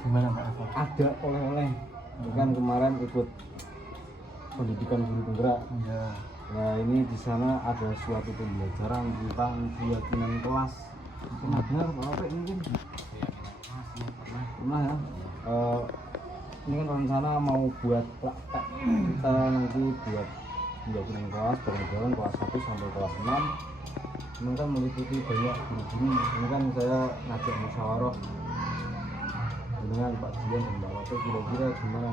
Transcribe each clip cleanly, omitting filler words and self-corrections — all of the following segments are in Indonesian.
Gimana Pak Eko? Ada oleh-oleh. Kan kemarin ikut pendidikan guru penggerak. Iya. Nah ini di sana ada suatu pembelajaran tentang keyakinan kelas. Pernah dengar Pak mungkin? Pernah ya. Ini kan rencana mau buat praktek. Kita nanti buat keyakinan kelas bareng-bareng kelas 1 sampai kelas 6. Ini kan meliputi banyak guru-guru. Ini kan saya ngajak musyawarah dengan Pak Jian dan Mbak Lotte, kira-kira gimana?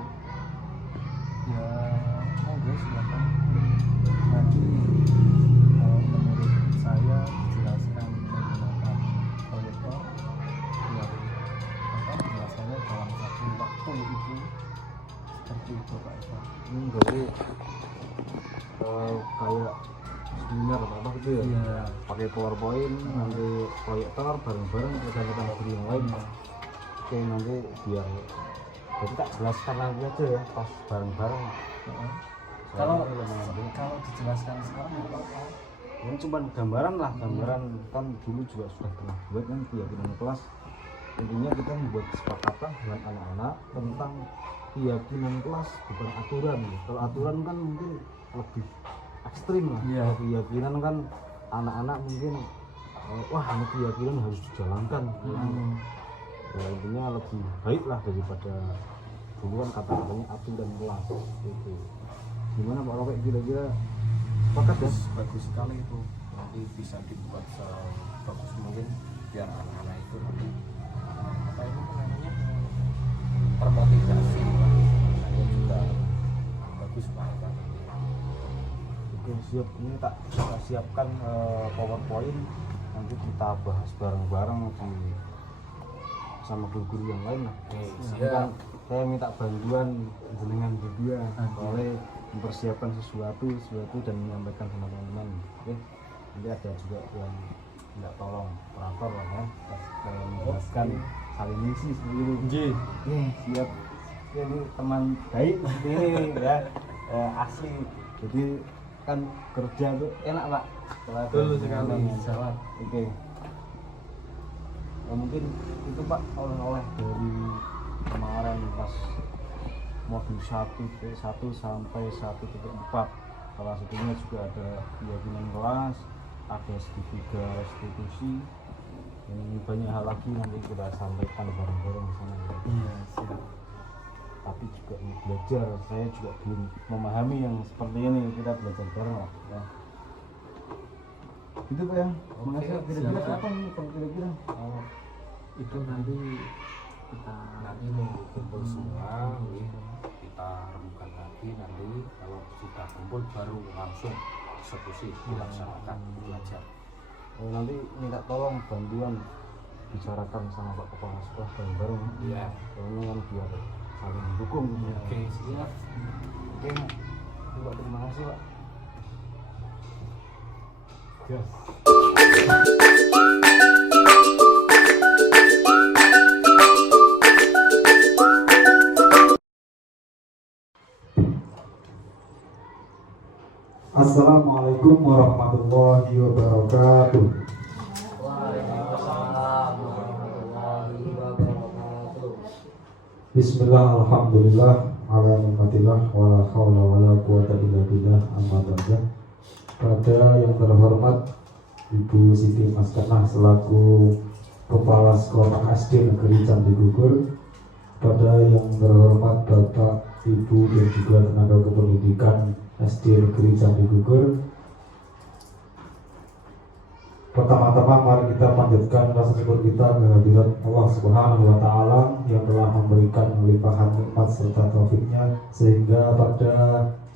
Ya, monggo silakan. Nanti kalau menurut saya dijelaskan menggunakan proyektor, ya penjelasannya dalam satu waktu itu seperti itu Pak Eko. Jadi kayak seminar atau apa gitu ya? Iya. Pakai PowerPoint, nanti proyektor bareng-bareng rekan-rekan guru yang lain. Oke, nanti biar jadi tak jelaskan lagi aja ya pas bareng-bareng. Kalau dijelaskan sekarang apa? Ini cuma gambaran lah, gambaran kan dulu juga sudah pernah buat kan keyakinan kelas. Intinya kita membuat kesepakatan dengan anak-anak tentang keyakinan kelas, bukan aturan. Kalau aturan kan mungkin lebih ekstrim lah. Iya. Kalau keyakinan kan anak-anak mungkin wah ini keyakinan harus dijalankan. Ya, intinya lebih baik lah daripada dulu kan kata-katanya aturan kelas itu. Gimana Pak Roke, kira-kira sepakat ya? Bagus sekali itu, nanti bisa dibuat sebagus mungkin biar anak-anak itu nanti apa itu namanya termotivasi, makanya juga bagus banget nanti. Oke siap, ini tak siapkan PowerPoint, nanti kita bahas bareng-bareng di sama guru-guru yang lain lah. Nanti kan saya minta bantuan jenengan berdua oleh mempersiapkan sesuatu dan menyampaikan sama teman-teman. Oke, nanti ada juga yang minta tolong operator lah ya, saya menjelaskan saling ngisi seperti itu. Oke siap. Ya, ini teman baik seperti ini ya, asli. Jadi kan kerja tuh enak Pak. Betul sekali. Jawab. Oke. Mungkin itu Pak oleh-oleh dari kemarin pas modul 1 sampai 1.4. Kelas satunya juga ada keyakinan kelas, ada segitiga restitusi, ini banyak hal lagi nanti kita sampaikan bareng-bareng di sana. Iya, siap. Tapi juga ini belajar, saya juga belum memahami yang seperti ini, kita belajar bareng lah ya. Itu Pak ya. Makasih. Kira-kira siap. apa nih kira-kira? Itu nanti kita Ini kumpul semua, kita rembukan lagi, nanti kalau sudah kumpul baru langsung eksekusi dilaksanakan belajar. Nanti minta tolong bantuan bicarakan sama Pak Kepala Sekolah bareng-bareng. Iya. Ini kan biar saling mendukung. Oke, siap. Oke, Pak, terima kasih Pak. yes. Assalamualaikum warahmatullahi wabarakatuh. Waalaikumsalam warahmatullahi wabarakatuh. Bismillah, alhamdulillah, ala nikmatillah, wala hawla wala quwata illa billah, amma ba'da. Pada yang terhormat Ibu Siti Maskanah selaku Kepala Sekolah SD Negeri Candi Gugur, pada yang terhormat Bapak, Ibu dan juga tenaga kependidikan SD Negeri Candi Gugur, pertama-tama mari kita panjatkan rasa syukur kita kehadirat Allah Subhanahu wa Ta'ala yang telah memberikan limpahan nikmat serta taufiknya sehingga pada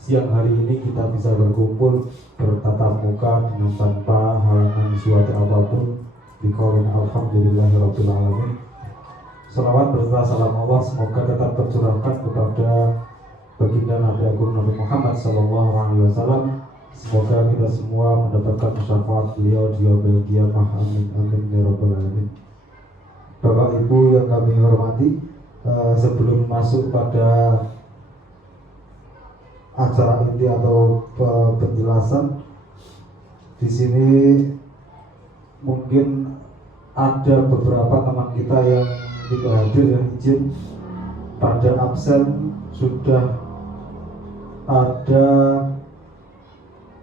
siang hari ini kita bisa berkumpul bertatap muka dengan tanpa halangan suatu apapun. Biqaulin alhamdulillahirabbil alamin. Salawat berserta salam Allah semoga tetap tercurahkan kepada baginda Nabi Agung Nabi Muhammad Sallallahu Alaihi Wasallam. Semoga kita semua mendapatkan syafaat beliau di yaumil qiyamah. Amin amin ya rabbal alamin. Bapak Ibu yang kami hormati, sebelum masuk pada acara inti atau penjelasan di sini, mungkin ada beberapa teman kita yang tidak hadir yang izin. Pada absen sudah ada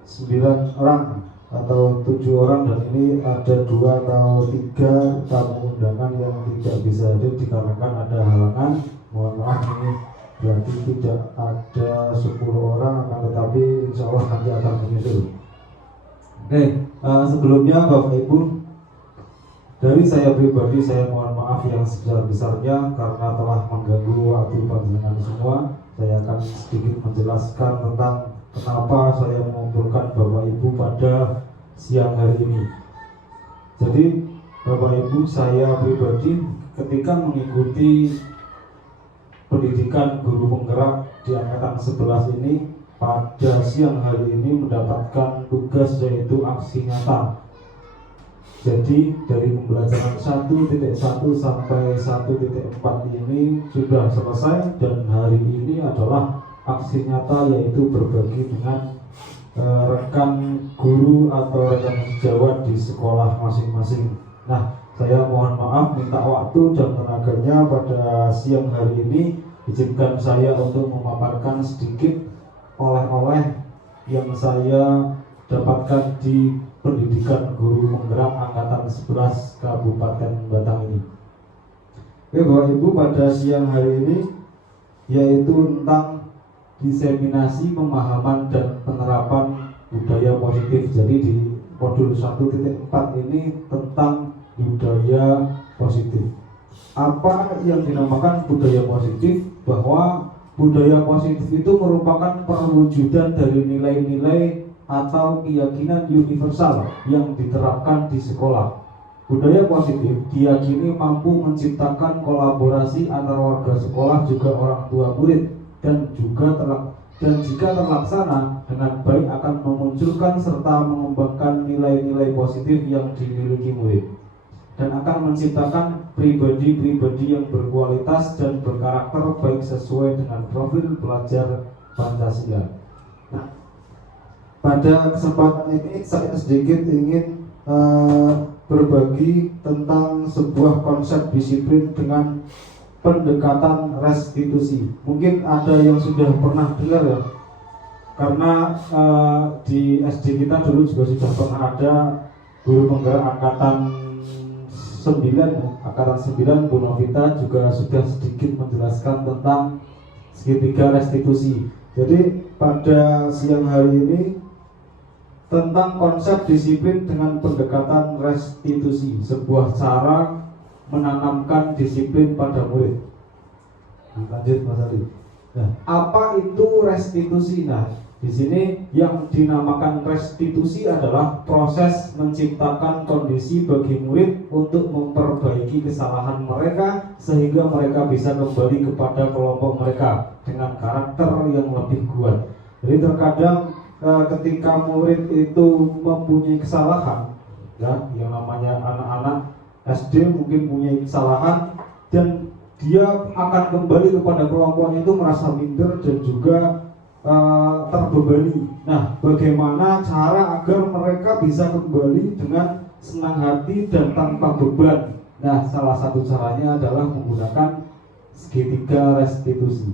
9 orang atau 7 orang, dan ini ada 2 atau 3 tamu undangan yang tidak bisa hadir dikarenakan ada halangan. Mohon maaf, ini berarti tidak ada 10 orang, akan tetapi insya Allah nanti akan menyusul. Oke, sebelumnya Bapak Ibu, dari saya pribadi saya mohon maaf yang sebesar-besarnya karena telah mengganggu waktu panjenengan semua. Saya akan sedikit menjelaskan tentang kenapa saya mengumpulkan Bapak Ibu pada siang hari ini. Jadi Bapak Ibu, saya pribadi ketika mengikuti pendidikan guru penggerak di angkatan 11 ini, pada siang hari ini mendapatkan tugas yaitu aksi nyata. Jadi dari pembelajaran 1.1 sampai 1.4 ini sudah selesai, dan hari ini adalah aksi nyata yaitu berbagi dengan rekan guru atau rekan sejawat di sekolah masing-masing. Nah, saya mohon maaf minta waktu dan tenaganya pada siang hari ini. Izinkan saya untuk memaparkan sedikit oleh-oleh yang saya dapatkan di pendidikan guru penggerak angkatan 11 Kabupaten Batang ini. Oke Bapak Ibu, pada siang hari ini yaitu tentang diseminasi pemahaman dan penerapan budaya positif. Jadi di modul 1.4 ini tentang budaya positif. Apa yang dinamakan budaya positif? Bahwa budaya positif itu merupakan perwujudan dari nilai-nilai atau keyakinan universal yang diterapkan di sekolah. Budaya positif diyakini mampu menciptakan kolaborasi antara warga sekolah juga orang tua murid, dan jika terlaksana dengan baik akan memunculkan serta mengembangkan nilai-nilai positif yang dimiliki murid, dan akan menciptakan pribadi-pribadi yang berkualitas dan berkarakter baik sesuai dengan profil pelajar Pancasila. Nah, pada kesempatan ini saya sedikit ingin berbagi tentang sebuah konsep disiplin dengan pendekatan restitusi. Mungkin ada yang sudah pernah dengar ya, karena di SD kita dulu juga sudah pernah ada guru penggerak angkatan 9 Bu Novita juga sudah sedikit menjelaskan tentang segitiga restitusi. Jadi pada siang hari ini tentang konsep disiplin dengan pendekatan restitusi, sebuah cara menanamkan disiplin pada murid. Lanjut Mas Ali. Nah, apa itu restitusi? Nah, di sini yang dinamakan restitusi adalah proses menciptakan kondisi bagi murid untuk memperbaiki kesalahan mereka sehingga mereka bisa kembali kepada kelompok mereka dengan karakter yang lebih kuat. Jadi terkadang ketika murid itu mempunyai kesalahan, ya, yang namanya anak-anak SD mungkin punya kesalahan dan dia akan kembali kepada kelompoknya itu merasa minder dan juga terbebani. Nah, bagaimana cara agar mereka bisa kembali dengan senang hati dan tanpa beban? Nah, salah satu caranya adalah menggunakan segitiga restitusi.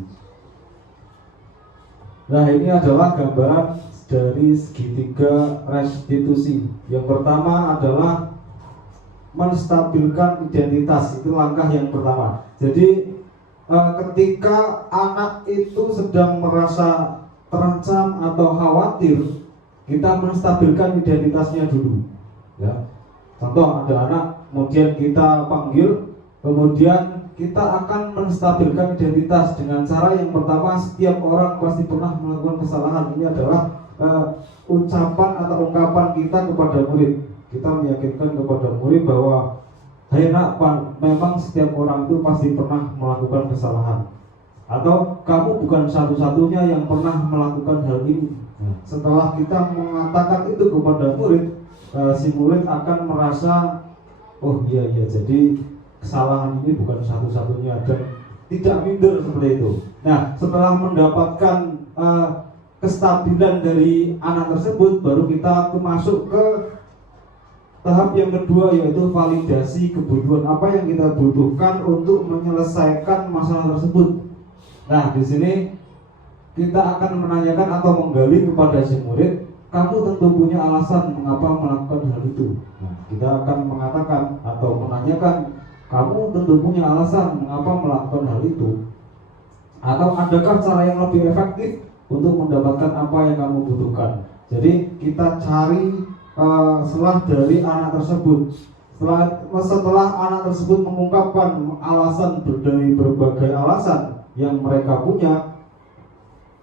Nah, ini adalah gambaran dari segitiga restitusi. Yang pertama adalah menstabilkan identitas, itu langkah yang pertama. Jadi ketika anak itu sedang merasa terancam atau khawatir, kita menstabilkan identitasnya dulu. Ya. Contoh, ada anak, kemudian kita panggil, kemudian kita akan menstabilkan identitas dengan cara yang pertama, setiap orang pasti pernah melakukan kesalahan. Ini adalah ucapan atau ungkapan kita kepada murid. Kita meyakinkan kepada murid bahwa hai nak, memang setiap orang itu pasti pernah melakukan kesalahan, atau kamu bukan satu-satunya yang pernah melakukan hal ini. Setelah kita mengatakan itu kepada murid, si murid akan merasa, oh iya, jadi kesalahan ini bukan satu-satunya, dan tidak minder seperti itu. Nah, setelah mendapatkan kestabilan dari anak tersebut, baru kita masuk ke tahap yang kedua yaitu validasi kebutuhan apa yang kita butuhkan untuk menyelesaikan masalah tersebut. Nah, di sini kita akan menanyakan atau menggali kepada si murid, kamu tentu punya alasan mengapa melakukan hal itu. Nah, kita akan mengatakan atau menanyakan, kamu tentu punya alasan mengapa melakukan hal itu. Atau adakah cara yang lebih efektif untuk mendapatkan apa yang kamu butuhkan. Jadi kita cari setelah dari anak tersebut. Setelah anak tersebut mengungkapkan alasan dari berbagai alasan yang mereka punya,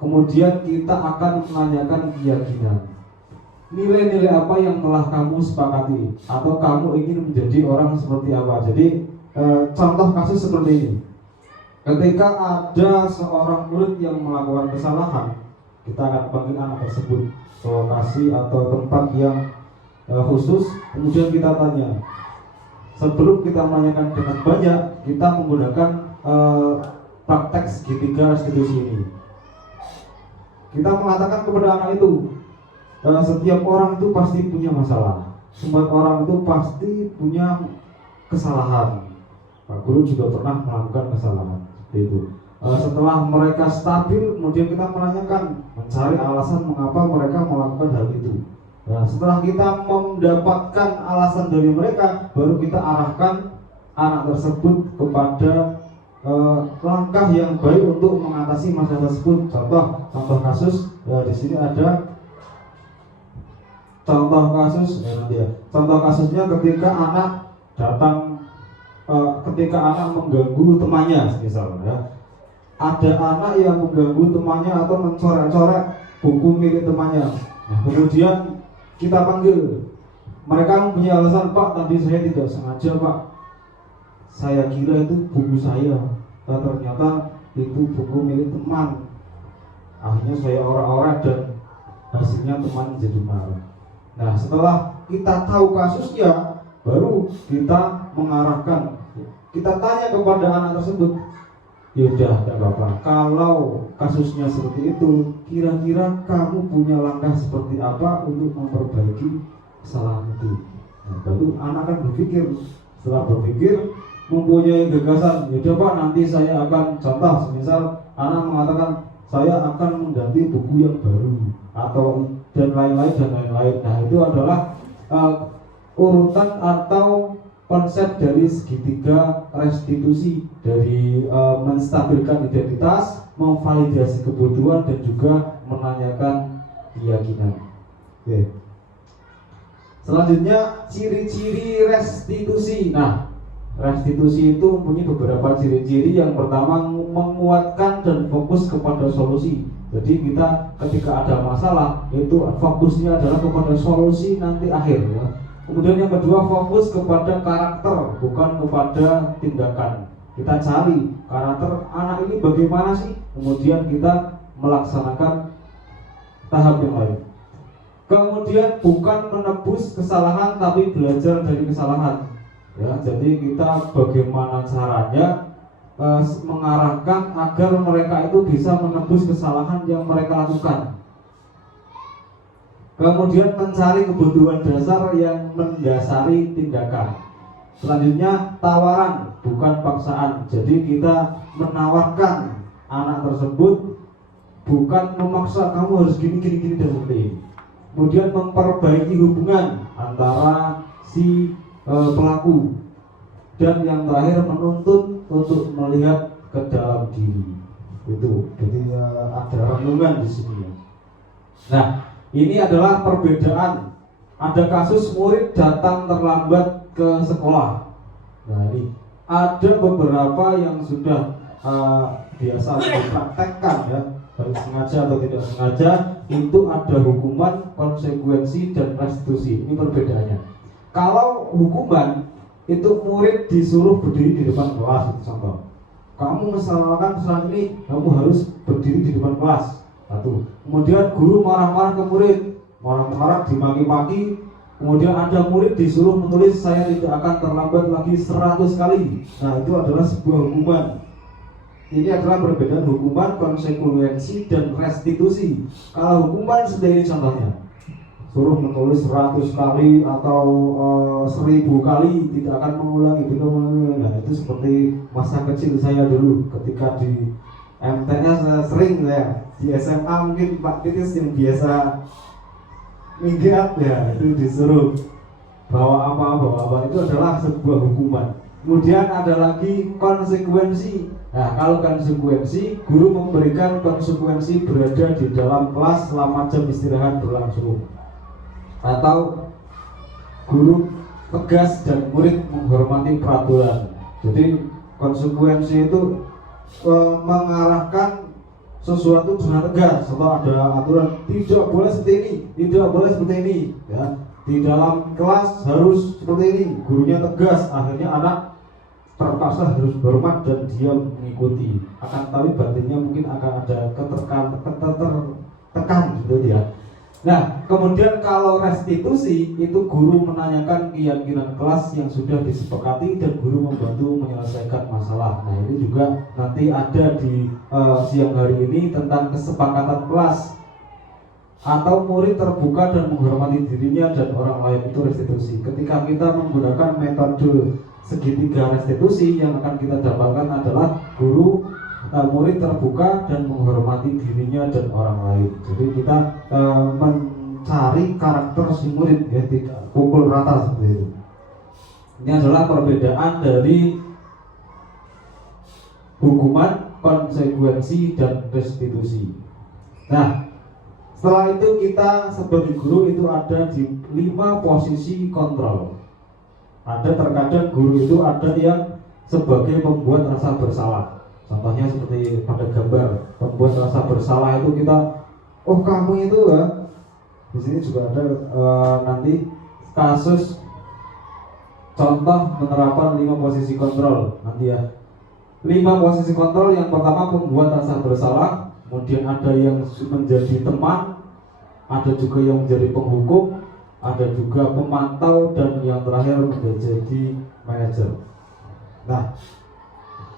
kemudian kita akan menanyakan keyakinan. Nilai-nilai apa yang telah kamu sepakati atau kamu ingin menjadi orang seperti apa. Jadi contoh kasus seperti ini. Ketika ada seorang murid yang melakukan kesalahan, kita akan panggil anak tersebut ke lokasi atau tempat yang khusus, kemudian kita tanya. Sebelum kita menanyakan dengan banyak, kita menggunakan praktek segitiga restitusi ini. Kita mengatakan kepada anak itu, setiap orang itu pasti punya masalah. Semua orang itu pasti punya kesalahan. Pak Guru juga pernah melakukan kesalahan itu. Setelah mereka stabil, kemudian kita menanyakan, mencari alasan mengapa mereka melakukan hal itu. Nah, setelah kita mendapatkan alasan dari mereka, baru kita arahkan anak tersebut kepada langkah yang baik untuk mengatasi masalah tersebut. Contoh kasus di sini ada contoh kasusnya ketika anak datang, ketika anak mengganggu temannya, misalnya ada anak yang mengganggu temannya atau mencoret-coret buku milik temannya. Nah, kemudian kita panggil, mereka punya alasan, Pak, tadi saya tidak sengaja, Pak, saya kira itu buku saya, ternyata itu buku milik teman. Akhirnya saya orak-orak dan hasilnya teman jadi marah. Nah, setelah kita tahu kasusnya, baru kita mengarahkan, kita tanya kepada anak tersebut, ya udah, tidak apa-apa. Kalau kasusnya seperti itu, kira-kira kamu punya langkah seperti apa untuk memperbaiki kesalahan itu? Nah, baru anak akan berpikir. Setelah berpikir, mempunyai gagasan. Ya udah Pak, nanti saya akan contoh. Misal anak mengatakan, saya akan mengganti buku yang baru atau dan lain-lain. Nah, itu adalah urutan atau konsep dari segitiga restitusi, dari menstabilkan identitas, memvalidasi kebutuhan, dan juga menanyakan keyakinan. Oke. Selanjutnya, ciri-ciri restitusi. Nah, restitusi itu mempunyai beberapa ciri-ciri. Yang pertama, menguatkan dan fokus kepada solusi. Jadi kita ketika ada masalah, itu fokusnya adalah kepada solusi nanti akhir, ya. Kemudian yang kedua, fokus kepada karakter, bukan kepada tindakan. Kita cari karakter anak ini bagaimana sih, kemudian kita melaksanakan tahap yang lain. Kemudian bukan menebus kesalahan, tapi belajar dari kesalahan. Ya, jadi kita bagaimana caranya mengarahkan agar mereka itu bisa menebus kesalahan yang mereka lakukan. Kemudian mencari kebutuhan dasar yang mendasari tindakan. Selanjutnya, tawaran bukan paksaan. Jadi kita menawarkan anak tersebut, bukan memaksa kamu harus gini dan seperti ini. Kemudian memperbaiki hubungan antara si pelaku. Dan yang terakhir, menuntut untuk melihat ke dalam diri. Itu jadi ada renungan di sini. Nah, ini adalah perbedaan. Ada kasus murid datang terlambat ke sekolah. Nah, ini ada beberapa yang sudah biasa dipraktekkan, ya, baik sengaja atau tidak sengaja. Itu ada hukuman, konsekuensi, dan restitusi. Ini perbedaannya. Kalau hukuman itu murid disuruh berdiri di depan kelas, itu contoh. Kamu melakukan kesalahan ini, kamu harus berdiri di depan kelas. Satu. Kemudian guru marah-marah ke murid, marah-marah, dimaki-maki. Kemudian ada murid disuruh menulis, saya tidak akan terlambat lagi 100 kali. Nah, itu adalah sebuah hukuman. Ini adalah perbedaan hukuman, konsekuensi, dan restitusi. Kalau hukuman seperti ini contohnya. suruh menulis 100 kali atau 1000 kali, tidak akan mengulangi, tidak mengulangi. Nah, itu seperti masa kecil saya dulu ketika di MTS. Sering saya di SMA, mungkin Pak Titis yang biasa minggat ya, itu disuruh bawa apa itu adalah sebuah hukuman. Kemudian ada lagi konsekuensi. Nah, kalau konsekuensi, guru memberikan konsekuensi berada di dalam kelas selama jam istirahat berlangsung, atau guru tegas dan murid menghormati peraturan. Jadi konsekuensi itu mengarahkan sesuatu dengan tegas, atau ada aturan tidak boleh seperti ini, tidak boleh seperti ini ya. Di dalam kelas harus seperti ini, gurunya tegas, akhirnya anak terpaksa harus hormat dan diam mengikuti. Akan tapi batinnya mungkin akan ada tertekan gitu ya. Nah, kemudian kalau restitusi itu guru menanyakan keyakinan kelas yang sudah disepakati dan guru membantu menyelesaikan masalah. Nah, ini juga nanti ada di siang hari ini tentang kesepakatan kelas, atau murid terbuka dan menghormati dirinya dan orang lain, itu restitusi. Ketika kita menggunakan metode segitiga restitusi, yang akan kita dapatkan adalah guru, murid terbuka dan menghormati dirinya dan orang lain. Jadi kita mencari karakter si murid ya, tidak pukul rata seperti itu. Ini adalah perbedaan dari hukuman, konsekuensi, dan restitusi. Nah, setelah itu kita sebagai guru itu ada di 5 posisi kontrol. Ada terkadang guru itu ada yang sebagai pembuat rasa bersalah. Contohnya seperti pada gambar pembuat rasa bersalah itu kita, oh kamu itu ya. Di sini juga ada nanti kasus contoh penerapan 5 posisi kontrol nanti ya. 5 posisi kontrol, yang pertama pembuat rasa bersalah, kemudian ada yang menjadi teman, ada juga yang menjadi penghukum, ada juga pemantau, dan yang terakhir menjadi manajer. Nah,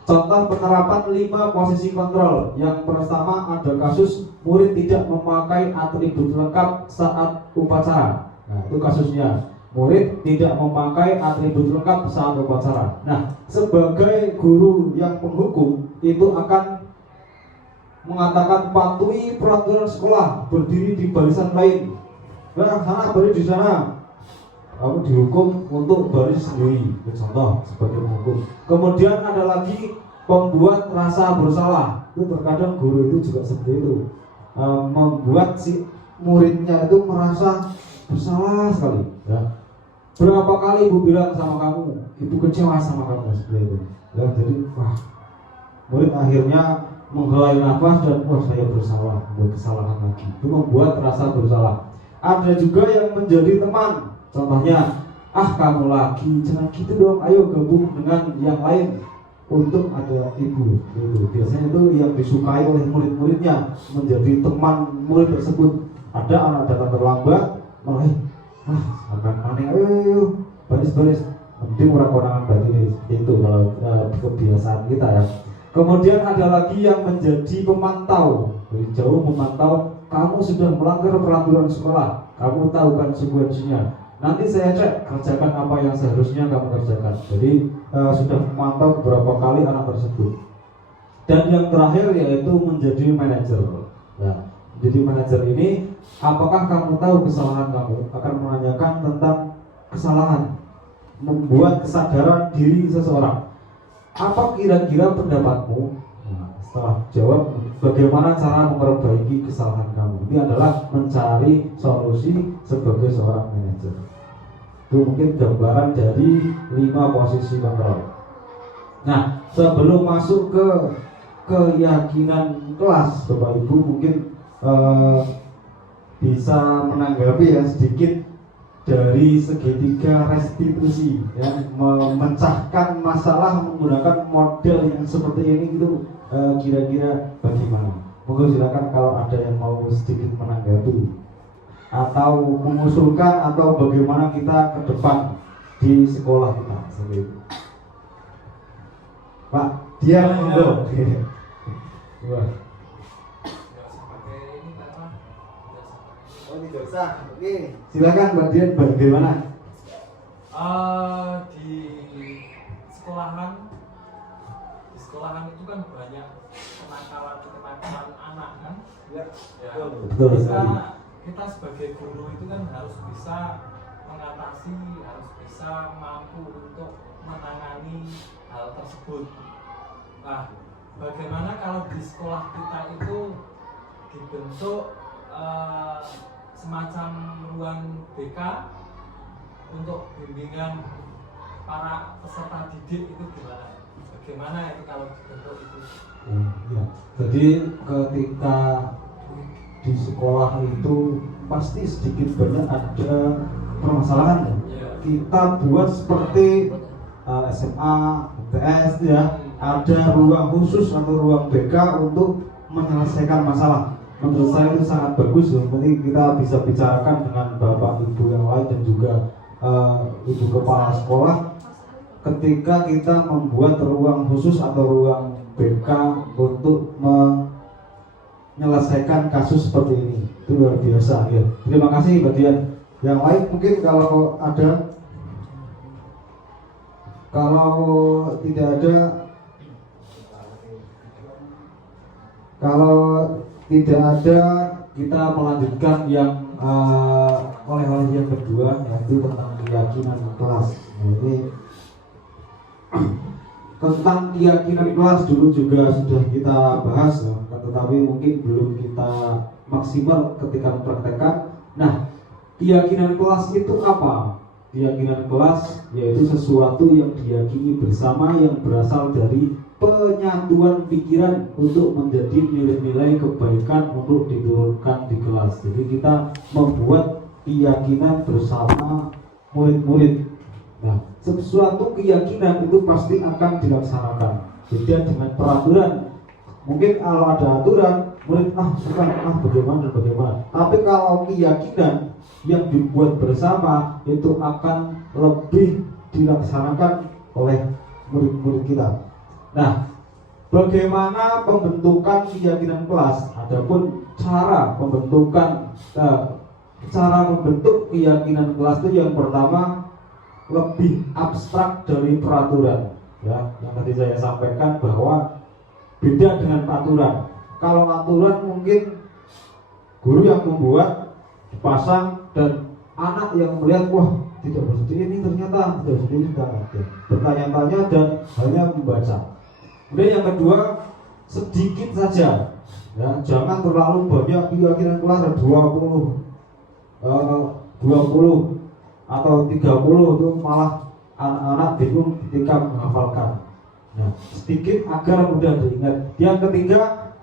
contoh penerapan 5 posisi kontrol. Yang pertama ada kasus murid tidak memakai atribut lengkap saat upacara. Nah, itu kasusnya. Murid tidak memakai atribut lengkap saat upacara. Nah, sebagai guru yang penghukum itu akan mengatakan patuhi peraturan sekolah, berdiri di barisan lain. Nah, sana berdiri di sana. Kamu dihukum untuk baris sendiri. Contoh sebagai penghukum. Kemudian ada lagi pembuat rasa bersalah. Itu terkadang guru itu juga seperti itu, membuat si muridnya itu merasa bersalah sekali. Ya. Berapa kali ibu bilang sama kamu, ibu kecewa sama kamu, seperti itu. Ya, jadi murid akhirnya menghela nafas dan saya bersalah, membuat kesalahan lagi. Itu membuat rasa bersalah. Ada juga yang menjadi teman. Contohnya, kamu lagi, jangan gitu dong, ayo gabung dengan yang lain untuk ada ibu. Gitu. Biasanya itu yang disukai oleh murid-muridnya, menjadi teman murid tersebut. Ada anak datang terlambat, malah akan aneh, ayo baris-baris. Penting orang-orangan batin itu kalau kebiasaan kita ya. Kemudian ada lagi yang menjadi pemantau, dari jauh memantau, kamu sudah melanggar peraturan sekolah, kamu tahu konsekuensinya. Nanti saya cek, kerjakan apa yang seharusnya kamu kerjakan. Jadi sudah memantau beberapa kali anak tersebut. Dan yang terakhir yaitu menjadi manajer. Nah, jadi manajer ini, apakah kamu tahu kesalahan kamu? Akan menanyakan tentang kesalahan, membuat kesadaran diri seseorang. Apa kira-kira pendapatmu? Nah, setelah jawab, bagaimana cara memperbaiki kesalahan kamu? Ini adalah mencari solusi sebagai seorang manajer. Itu mungkin gambaran dari 5 posisi kontrol. Nah, sebelum masuk ke keyakinan kelas, Bapak Ibu mungkin bisa menanggapi ya sedikit dari segitiga restitusi, ya, memecahkan masalah menggunakan model yang seperti ini itu kira-kira bagaimana? Monggo silakan kalau ada yang mau sedikit menanggapi atau mengusulkan atau bagaimana kita ke depan di sekolah kita seperti itu. Pak, dia monggo. Oh, tidak usah. Oke. Silakan Mbak Dian, bagaimana? Di sekolahan itu kan banyak kenakalan anak kan. Ya. Betul kita, sekali. kita sebagai guru itu kan harus bisa mengatasi, harus bisa mampu untuk menangani hal tersebut. Nah, bagaimana kalau di sekolah kita itu dibentuk semacam ruang BK untuk bimbingan para peserta didik itu gimana? Bagaimana itu kalau dibentuk itu? Ya. Jadi ketika di sekolah itu pasti sedikit banyak ada permasalahan ya. Kita buat seperti SMA, UTS ya, ada ruang khusus atau ruang BK untuk menyelesaikan masalah. Menurut saya itu sangat bagus ya. Nanti kita bisa bicarakan dengan bapak ibu yang lain dan juga ibu kepala sekolah ketika kita membuat ruang khusus atau ruang BK untuk menyelesaikan kasus seperti ini. Itu luar biasa ya. Terima kasih Mbak Dian. Yang lain mungkin kalau ada, kalau tidak ada, kita melanjutkan yang oleh-oleh yang kedua, yaitu tentang keyakinan kelas. Nah, ini tentang keyakinan kelas dulu juga sudah kita bahas ya, tetapi mungkin belum kita maksimal ketika mempraktekkan. Nah, keyakinan kelas itu apa? Keyakinan kelas yaitu sesuatu yang diyakini bersama yang berasal dari penyatuan pikiran untuk menjadi nilai-nilai kebaikan untuk diturunkan di kelas. Jadi kita membuat keyakinan bersama murid-murid. Nah, sesuatu keyakinan itu pasti akan dilaksanakan. Beda dengan peraturan. Mungkin kalau ada aturan, murid bagaimana. Tapi kalau keyakinan yang dibuat bersama itu akan lebih dilaksanakan oleh murid-murid kita. Nah, bagaimana pembentukan keyakinan kelas? Adapun cara membentuk keyakinan kelas itu yang pertama lebih abstrak dari peraturan. Ya, yang tadi saya sampaikan bahwa beda dengan aturan. Kalau aturan mungkin guru yang membuat, dipasang, dan anak yang melihat, wah tidak seperti ini, ternyata tidak seperti ini, bertanya-tanya dan hanya membaca. Kemudian yang kedua, sedikit saja ya, jangan terlalu banyak keyakinan kelas 20 atau 30 itu malah anak-anak bingung ketika menghafalkan. Nah, sedikit agar mudah diingat. Yang ketiga,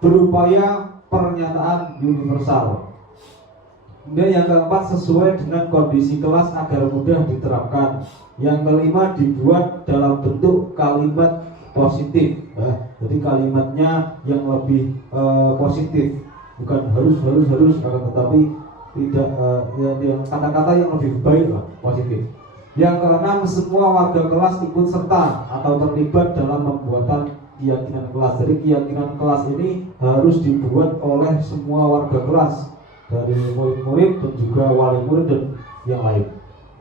berupaya pernyataan universal. Kemudian yang keempat, sesuai dengan kondisi kelas agar mudah diterapkan. Yang kelima, dibuat dalam bentuk kalimat positif. Jadi kalimatnya yang lebih positif, bukan harus, tetapi tidak yang kata-kata yang lebih baik lah, positif. Yang keenam, semua warga kelas ikut serta atau terlibat dalam pembuatan keyakinan kelas. Jadi keyakinan kelas ini harus dibuat oleh semua warga kelas, dari murid-murid dan juga wali murid dan yang lain,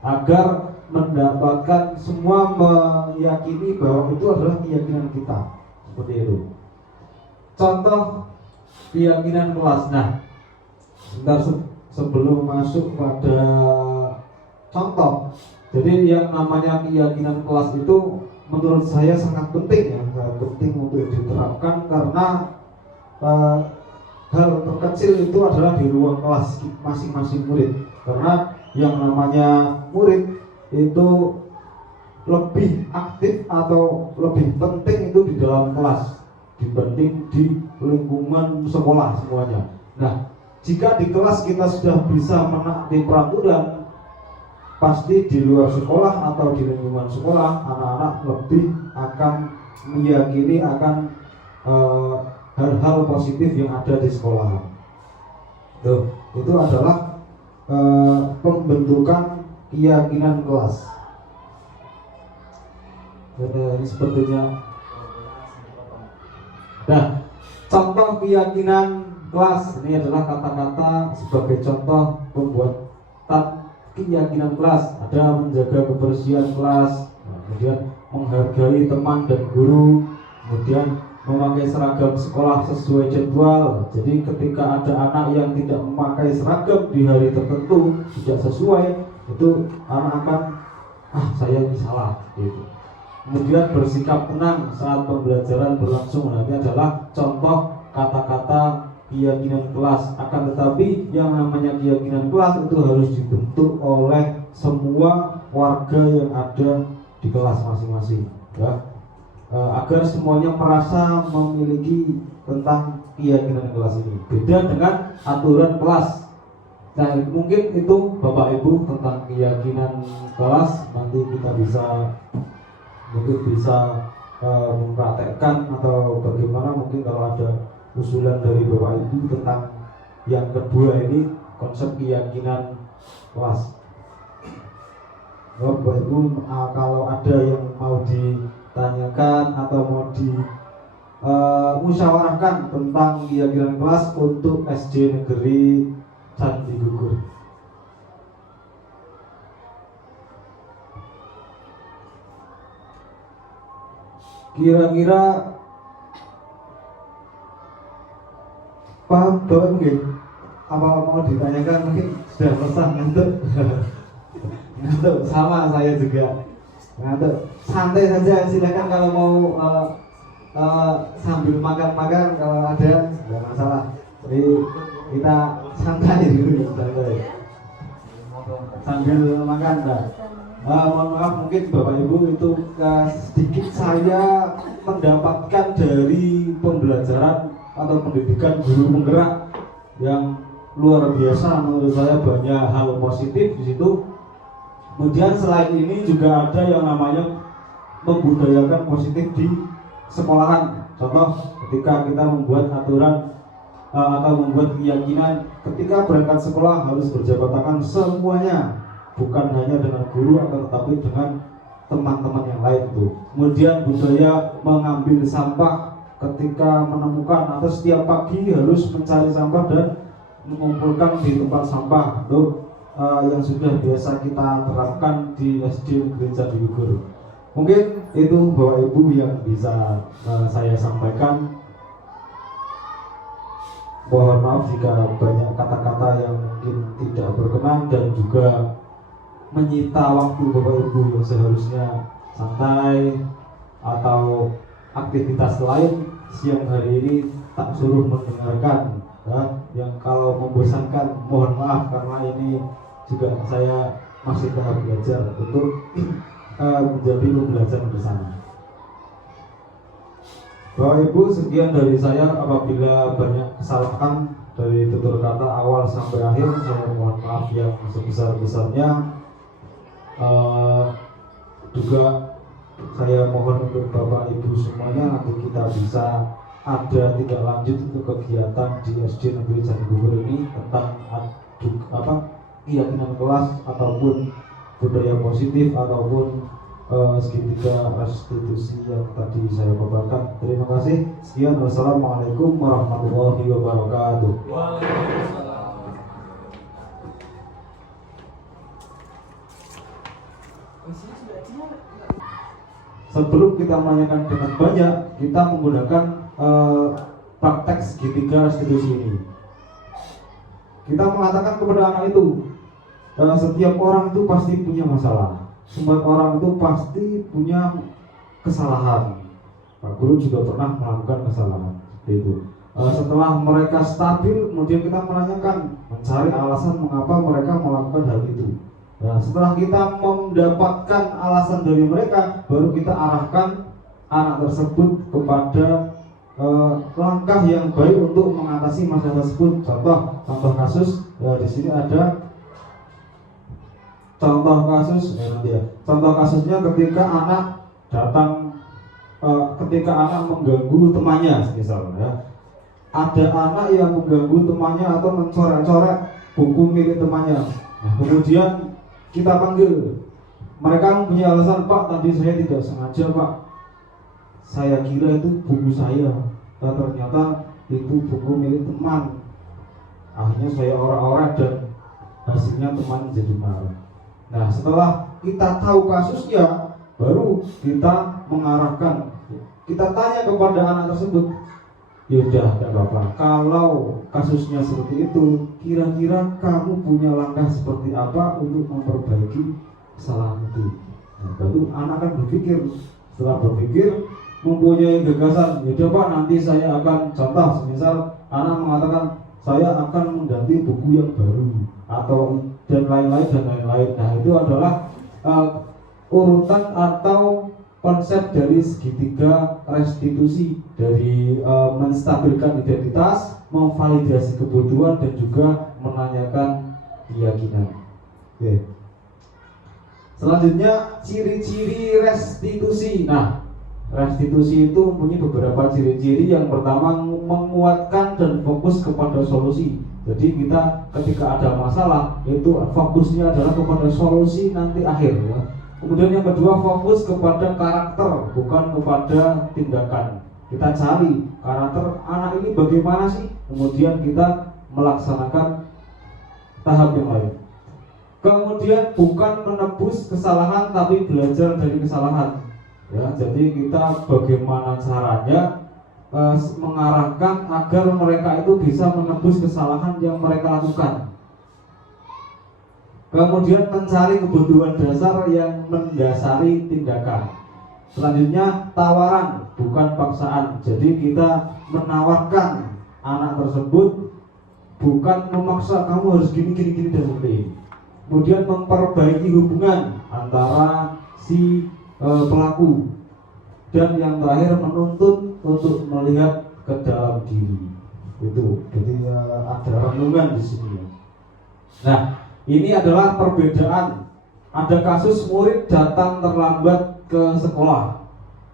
agar mendapatkan semua meyakini bahwa itu adalah keyakinan kita. Seperti itu. Contoh keyakinan kelas. Nah, sebentar sebelum masuk pada contoh. Jadi yang namanya keyakinan kelas itu menurut saya sangat penting ya, penting untuk diterapkan karena hal terkecil itu adalah di ruang kelas masing-masing murid. Karena yang namanya murid itu lebih aktif atau lebih penting itu di dalam kelas dibanding di lingkungan sekolah semuanya. Nah, jika di kelas kita sudah bisa menaati peraturan, pasti di luar sekolah atau di lingkungan sekolah anak-anak lebih akan meyakini akan hal-hal positif yang ada di sekolah. Itu adalah pembentukan keyakinan kelas. Ini sepertinya. Nah, contoh keyakinan kelas. Ini adalah kata-kata sebagai contoh pembuatan keyakinan kelas. Ada menjaga kebersihan kelas, kemudian menghargai teman dan guru, kemudian memakai seragam sekolah sesuai jadwal. Jadi ketika ada anak yang tidak memakai seragam di hari tertentu tidak sesuai, itu anak akan saya ini salah gitu. Kemudian bersikap tenang saat pembelajaran berlangsung. Nah, ini adalah contoh kata-kata keyakinan kelas. Akan tetapi yang namanya keyakinan kelas itu harus dibentuk oleh semua warga yang ada di kelas masing-masing, ya, agar semuanya merasa memiliki tentang keyakinan kelas ini. Beda dengan aturan kelas. Nah, mungkin itu Bapak Ibu tentang keyakinan kelas. Nanti kita bisa mempraktekkan atau bagaimana, mungkin kalau ada usulan dari Bapak Ibu tentang yang kedua ini, konsep keyakinan kelas. Bapak Ibu, kalau ada yang mau ditanyakan atau mau musyawarahkan tentang keyakinan kelas untuk SD Negeri Candi Gugur. Kira-kira paham Bapak mungkin? Apa mau ditanyakan? Mungkin sudah pesan ngantuk. Ngantuk, sama saya juga ngantuk. Santai saja, silakan kalau mau sambil makan-makan, kalau ada nggak masalah. Jadi kita santai dulu, santai sambil makan. Mohon maaf, mungkin Bapak Ibu itu sedikit saya mendapatkan dari pembelajaran atau pendidikan guru penggerak yang luar biasa. Menurut saya banyak hal positif di situ. Kemudian selain ini juga ada yang namanya membudayakan positif di sekolahan. Contoh, ketika kita membuat aturan atau membuat keyakinan ketika berangkat sekolah harus berjabat tangan semuanya, bukan hanya dengan guru akan tetapi dengan teman-teman yang lain itu. Kemudian budaya mengambil sampah ketika menemukan atau setiap pagi harus mencari sampah dan mengumpulkan di tempat sampah untuk yang sudah biasa kita terapkan di SD Negeri Candi Gugur. Mungkin itu Bapak Ibu yang bisa saya sampaikan. Mohon maaf jika banyak kata-kata yang mungkin tidak berkenan dan juga menyita waktu Bapak Ibu yang seharusnya santai atau aktivitas lain siang hari ini tak suruh mendengarkan, ya. Yang kalau membosankan mohon maaf, karena ini juga saya masih tahap belajar untuk menjadi pembelajaran bersama. Bapak Ibu, sekian dari saya. Apabila banyak kesalahan dari tutur kata awal sampai akhir, saya mohon maaf yang sebesar-besarnya. Juga saya mohon untuk Bapak Ibu semuanya, nanti kita bisa ada tindak lanjut untuk kegiatan di SD Negeri Candi Gugur ini tentang keyakinan kelas ataupun budaya positif ataupun segitiga restitusi yang tadi saya paparkan. Terima kasih. Sekian, wassalamualaikum warahmatullahi wabarakatuh. Waalaikumsalam. Sebelum kita menanyakan dengan banyak, kita menggunakan praktek segitiga restitusi ini. Kita mengatakan kepada anak itu, setiap orang itu pasti punya masalah. Semua orang itu pasti punya kesalahan. Pak Guru juga pernah melakukan kesalahan seperti itu. Setelah mereka stabil, kemudian kita menanyakan, mencari alasan mengapa mereka melakukan hal itu. Nah, setelah kita mendapatkan alasan dari mereka, baru kita arahkan anak tersebut kepada langkah yang baik untuk mengatasi masalah tersebut. Contoh kasus, di sini ada contoh kasusnya ketika anak datang, ketika anak mengganggu temannya, misalnya ada anak yang mengganggu temannya atau mencoret-coret buku milik temannya. Nah, kemudian kita panggil, mereka punya alasan, Pak, tadi saya tidak sengaja, Pak, saya kira itu buku saya, ternyata itu buku milik teman. akhirnya saya orang-orang dan hasilnya teman jadi marah. Nah setelah kita tahu kasusnya, baru kita mengarahkan, kita tanya kepada anak tersebut, ya udah tidak apa-apa, kalau kasusnya seperti itu, kira-kira kamu punya langkah seperti apa untuk memperbaiki kesalahan itu. Nah, baru anak akan berpikir, setelah berpikir mempunyai gagasan, ya udah Pak, nanti saya akan contoh, misal anak mengatakan saya akan mengganti buku yang baru atau dan lain-lain. Nah itu adalah urutan atau konsep dari segitiga restitusi, dari menstabilkan identitas, memvalidasi kebutuhan, dan juga menanyakan keyakinan. Oke. Selanjutnya ciri-ciri restitusi. Nah, restitusi itu mempunyai beberapa ciri-ciri. Yang pertama, menguatkan dan fokus kepada solusi. Jadi kita ketika ada masalah itu fokusnya adalah kepada solusi nanti akhir ya. Kemudian yang kedua, fokus kepada karakter, bukan kepada tindakan. Kita cari karakter anak ini bagaimana sih, kemudian kita melaksanakan tahap yang lain. Kemudian bukan menebus kesalahan tapi belajar dari kesalahan. Ya, jadi kita bagaimana caranya mengarahkan agar mereka itu bisa menebus kesalahan yang mereka lakukan. Kemudian mencari kebutuhan dasar yang mendasari tindakan. Selanjutnya tawaran, bukan paksaan. Jadi kita menawarkan anak tersebut, bukan memaksa kamu harus gini dan seperti ini. Kemudian memperbaiki hubungan antara si pelaku. Dan yang terakhir menuntut untuk melihat ke dalam diri. Itu jadi ada renungan di sini. Nah, ini adalah perbedaan. Ada kasus murid datang terlambat ke sekolah.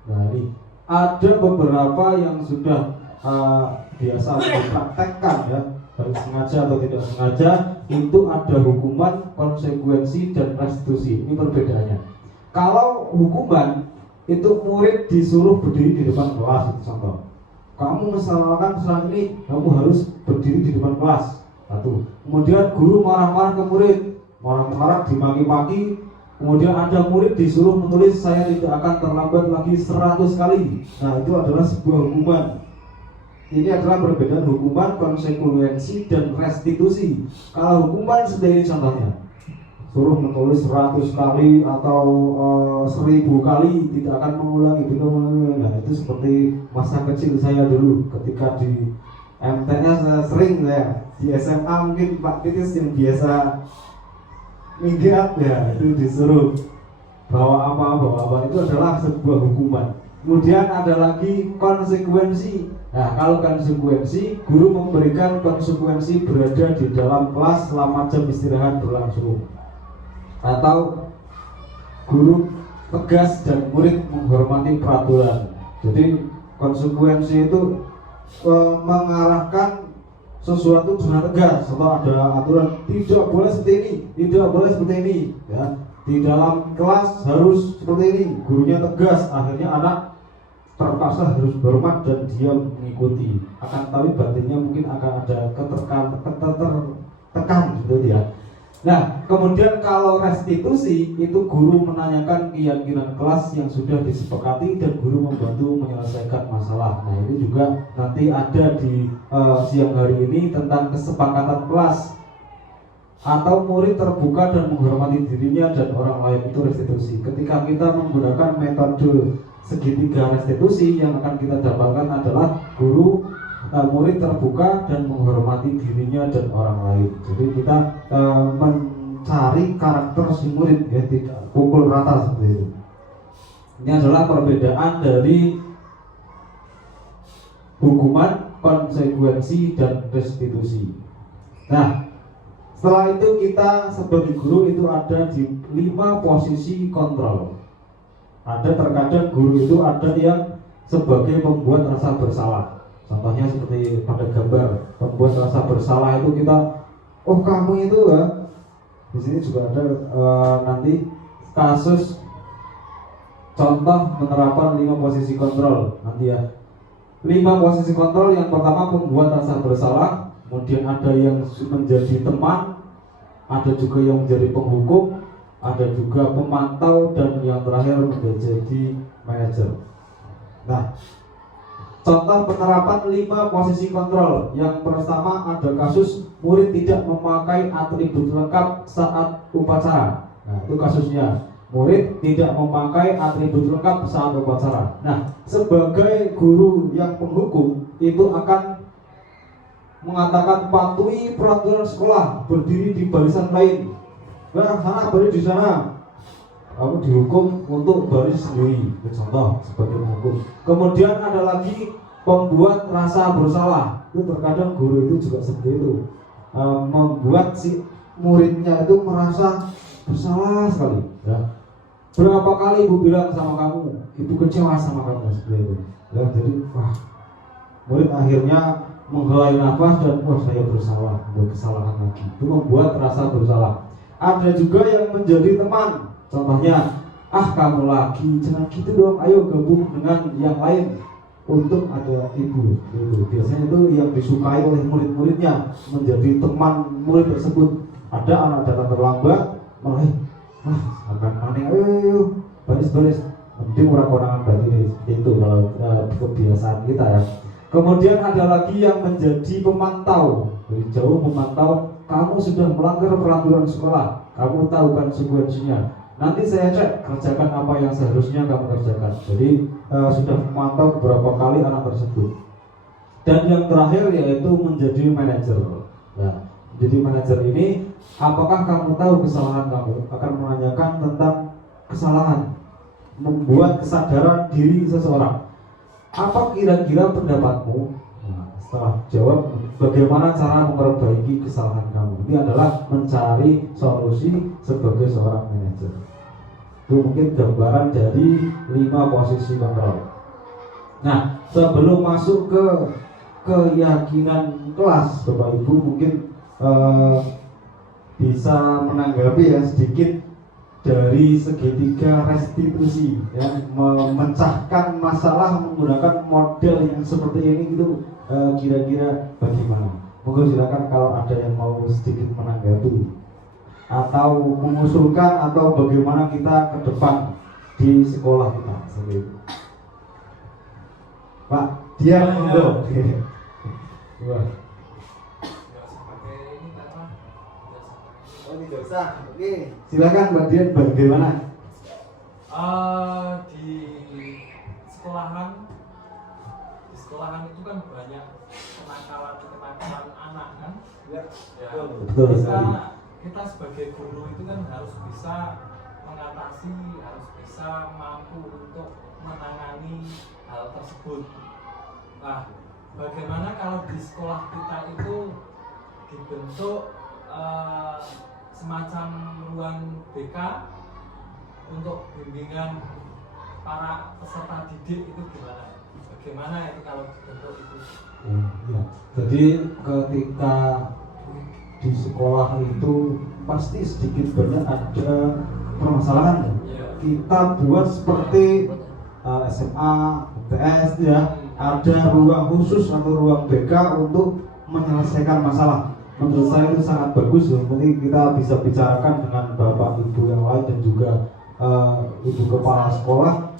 Nah, ini ada beberapa yang sudah biasa dipraktekkan ya, baik sengaja atau tidak sengaja, itu ada hukuman, konsekuensi, dan restitusi. Ini perbedaannya. Kalau hukuman itu murid disuruh berdiri di depan kelas, itu contoh. Kamu melaksanakan kesalahan ini, kamu harus berdiri di depan kelas. Satu. Kemudian guru marah-marah ke murid, marah-marah, dimaki-maki. Kemudian ada murid disuruh menulis saya tidak akan terlambat lagi 100 kali. Nah, itu adalah sebuah hukuman. Ini adalah perbedaan hukuman, konsekuensi, dan restitusi. Kalau hukuman seperti ini contohnya, suruh menulis 100 kali atau 1000 kali, tidak akan mengulangi. Nah, itu seperti masa kecil saya dulu ketika di MTS sering saya di SMA, mungkin Pak Titis yang biasa minggat ya, itu disuruh bawa apa, itu adalah sebuah hukuman. Kemudian ada lagi konsekuensi. Nah, kalau konsekuensi, guru memberikan konsekuensi berada di dalam kelas selama jam istirahat berlangsung. Atau guru tegas dan murid menghormati peraturan. Jadi konsekuensi itu mengarahkan sesuatu dengan tegas. Atau ada aturan tidak boleh seperti ini, tidak boleh seperti ini ya. Di dalam kelas harus seperti ini, gurunya tegas, akhirnya anak terpaksa harus berhormat dan dia mengikuti. Akan tapi batinnya mungkin akan ada tertekan gitu ya. Nah, kemudian kalau restitusi itu guru menanyakan keyakinan kelas yang sudah disepakati dan guru membantu menyelesaikan masalah. Nah, itu juga nanti ada di siang hari ini tentang kesepakatan kelas atau murid terbuka dan menghormati dirinya dan orang lain, itu restitusi. Ketika kita menggunakan metode segitiga restitusi, yang akan kita dapatkan adalah guru murid terbuka dan menghormati dirinya dan orang lain. Jadi kita mencari karakter si murid ya, tidak pukul rata seperti itu. Ini adalah perbedaan dari hukuman, konsekuensi, dan restitusi. Nah, setelah itu kita sebagai guru itu ada di 5 posisi kontrol. Ada terkadang guru itu ada yang sebagai pembuat rasa bersalah. Contohnya seperti pada gambar, pembuat rasa bersalah itu kita, oh kamu itu ya. Di sini juga ada nanti kasus contoh penerapan 5 posisi kontrol nanti ya. 5 posisi kontrol, yang pertama pembuat rasa bersalah, kemudian ada yang menjadi teman, ada juga yang menjadi penghukum, ada juga pemantau, dan yang terakhir menjadi manajer. Nah, contoh penerapan 5 posisi kontrol. Yang pertama ada kasus murid tidak memakai atribut lengkap saat upacara. Nah, itu kasusnya. Murid tidak memakai atribut lengkap saat upacara. Nah, sebagai guru yang penghukum itu akan mengatakan patuhi peraturan sekolah, berdiri di barisan lain. Nah, sana berdiri di sana. Kamu dihukum untuk baris sendiri. Itu contoh sebagai penghukum. Kemudian ada lagi membuat rasa bersalah. Itu terkadang guru itu juga seperti itu, membuat si muridnya itu merasa bersalah sekali. Ya. Berapa kali ibu bilang sama kamu, ibu kecewa sama kamu seperti itu. Ya, jadi murid akhirnya menghelai nafas dan saya bersalah, membuat kesalahan lagi. Itu membuat rasa bersalah. Ada juga yang menjadi teman. Contohnya, kamu lagi, jangan gitu dong, ayo gabung dengan yang lain untuk ada ibu. Itu biasanya itu yang disukai oleh murid-muridnya, menjadi teman murid tersebut. Ada anak datang terlambat, malah akan aneh, ayo baris, penting orang-orangan batin. Itu kalau kebiasaan kita ya. Kemudian ada lagi yang menjadi pemantau, dari jauh memantau. Kamu sudah melanggar peraturan sekolah, kamu tahu konsekuensinya. Nanti saya cek, kerjakan apa yang seharusnya kamu kerjakan. Jadi sudah memantau beberapa kali anak tersebut. Dan yang terakhir yaitu menjadi manajer. Nah, jadi manajer ini, apakah kamu tahu kesalahan kamu? Akan menanyakan tentang kesalahan, membuat kesadaran diri seseorang. Apa kira-kira pendapatmu? Nah, setelah jawab, bagaimana cara memperbaiki kesalahan kamu? Ini adalah mencari solusi sebagai seorang manajer. Itu mungkin gambaran dari 5 posisi kontrol. Nah, sebelum masuk ke keyakinan kelas, Bapak Ibu mungkin bisa menanggapi ya sedikit dari segitiga restitusi, ya, memecahkan masalah menggunakan model yang seperti ini gitu, kira-kira bagaimana? Monggo silakan kalau ada yang mau sedikit menanggapi atau mengusulkan atau bagaimana kita ke depan di sekolah kita seperti itu. Pak, dia monggo. Wah. Oh, tidak usah. Oke. Silakan Mbak Dian, bagaimana? Di sekolahan itu kan banyak kenakalan anak kan? Ya. Betul sekali. Kita sebagai guru itu kan harus bisa mengatasi, harus bisa mampu untuk menangani hal tersebut. Nah, bagaimana kalau di sekolah kita itu dibentuk semacam ruang BK untuk bimbingan para peserta didik itu gimana? Bagaimana itu kalau dibentuk itu? Ya. Jadi ketika di sekolah itu pasti sedikit banyak ada permasalahan ya. Kita buat seperti SMA, UTS ya, ada ruang khusus atau ruang BK untuk menyelesaikan masalah. Menurut saya itu sangat bagus ya. Mungkin kita bisa bicarakan dengan bapak ibu yang lain dan juga ibu kepala sekolah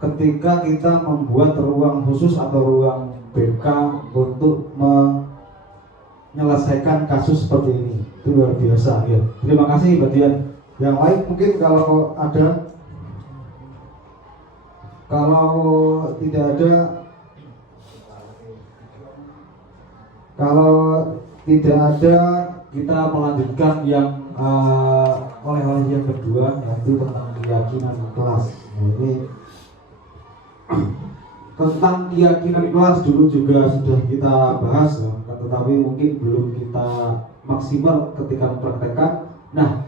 ketika kita membuat ruang khusus atau ruang BK untuk menyelesaikan kasus seperti ini. Itu luar biasa ya. Terima kasih Mbak Dian. Yang lain mungkin kalau ada, kalau tidak ada, kita melanjutkan yang oleh yang kedua, yaitu tentang keyakinan kelas. Nah, ini tentang keyakinan kelas dulu juga sudah kita bahas ya, tetapi mungkin belum kita maksimal ketika mempraktekkan. Nah,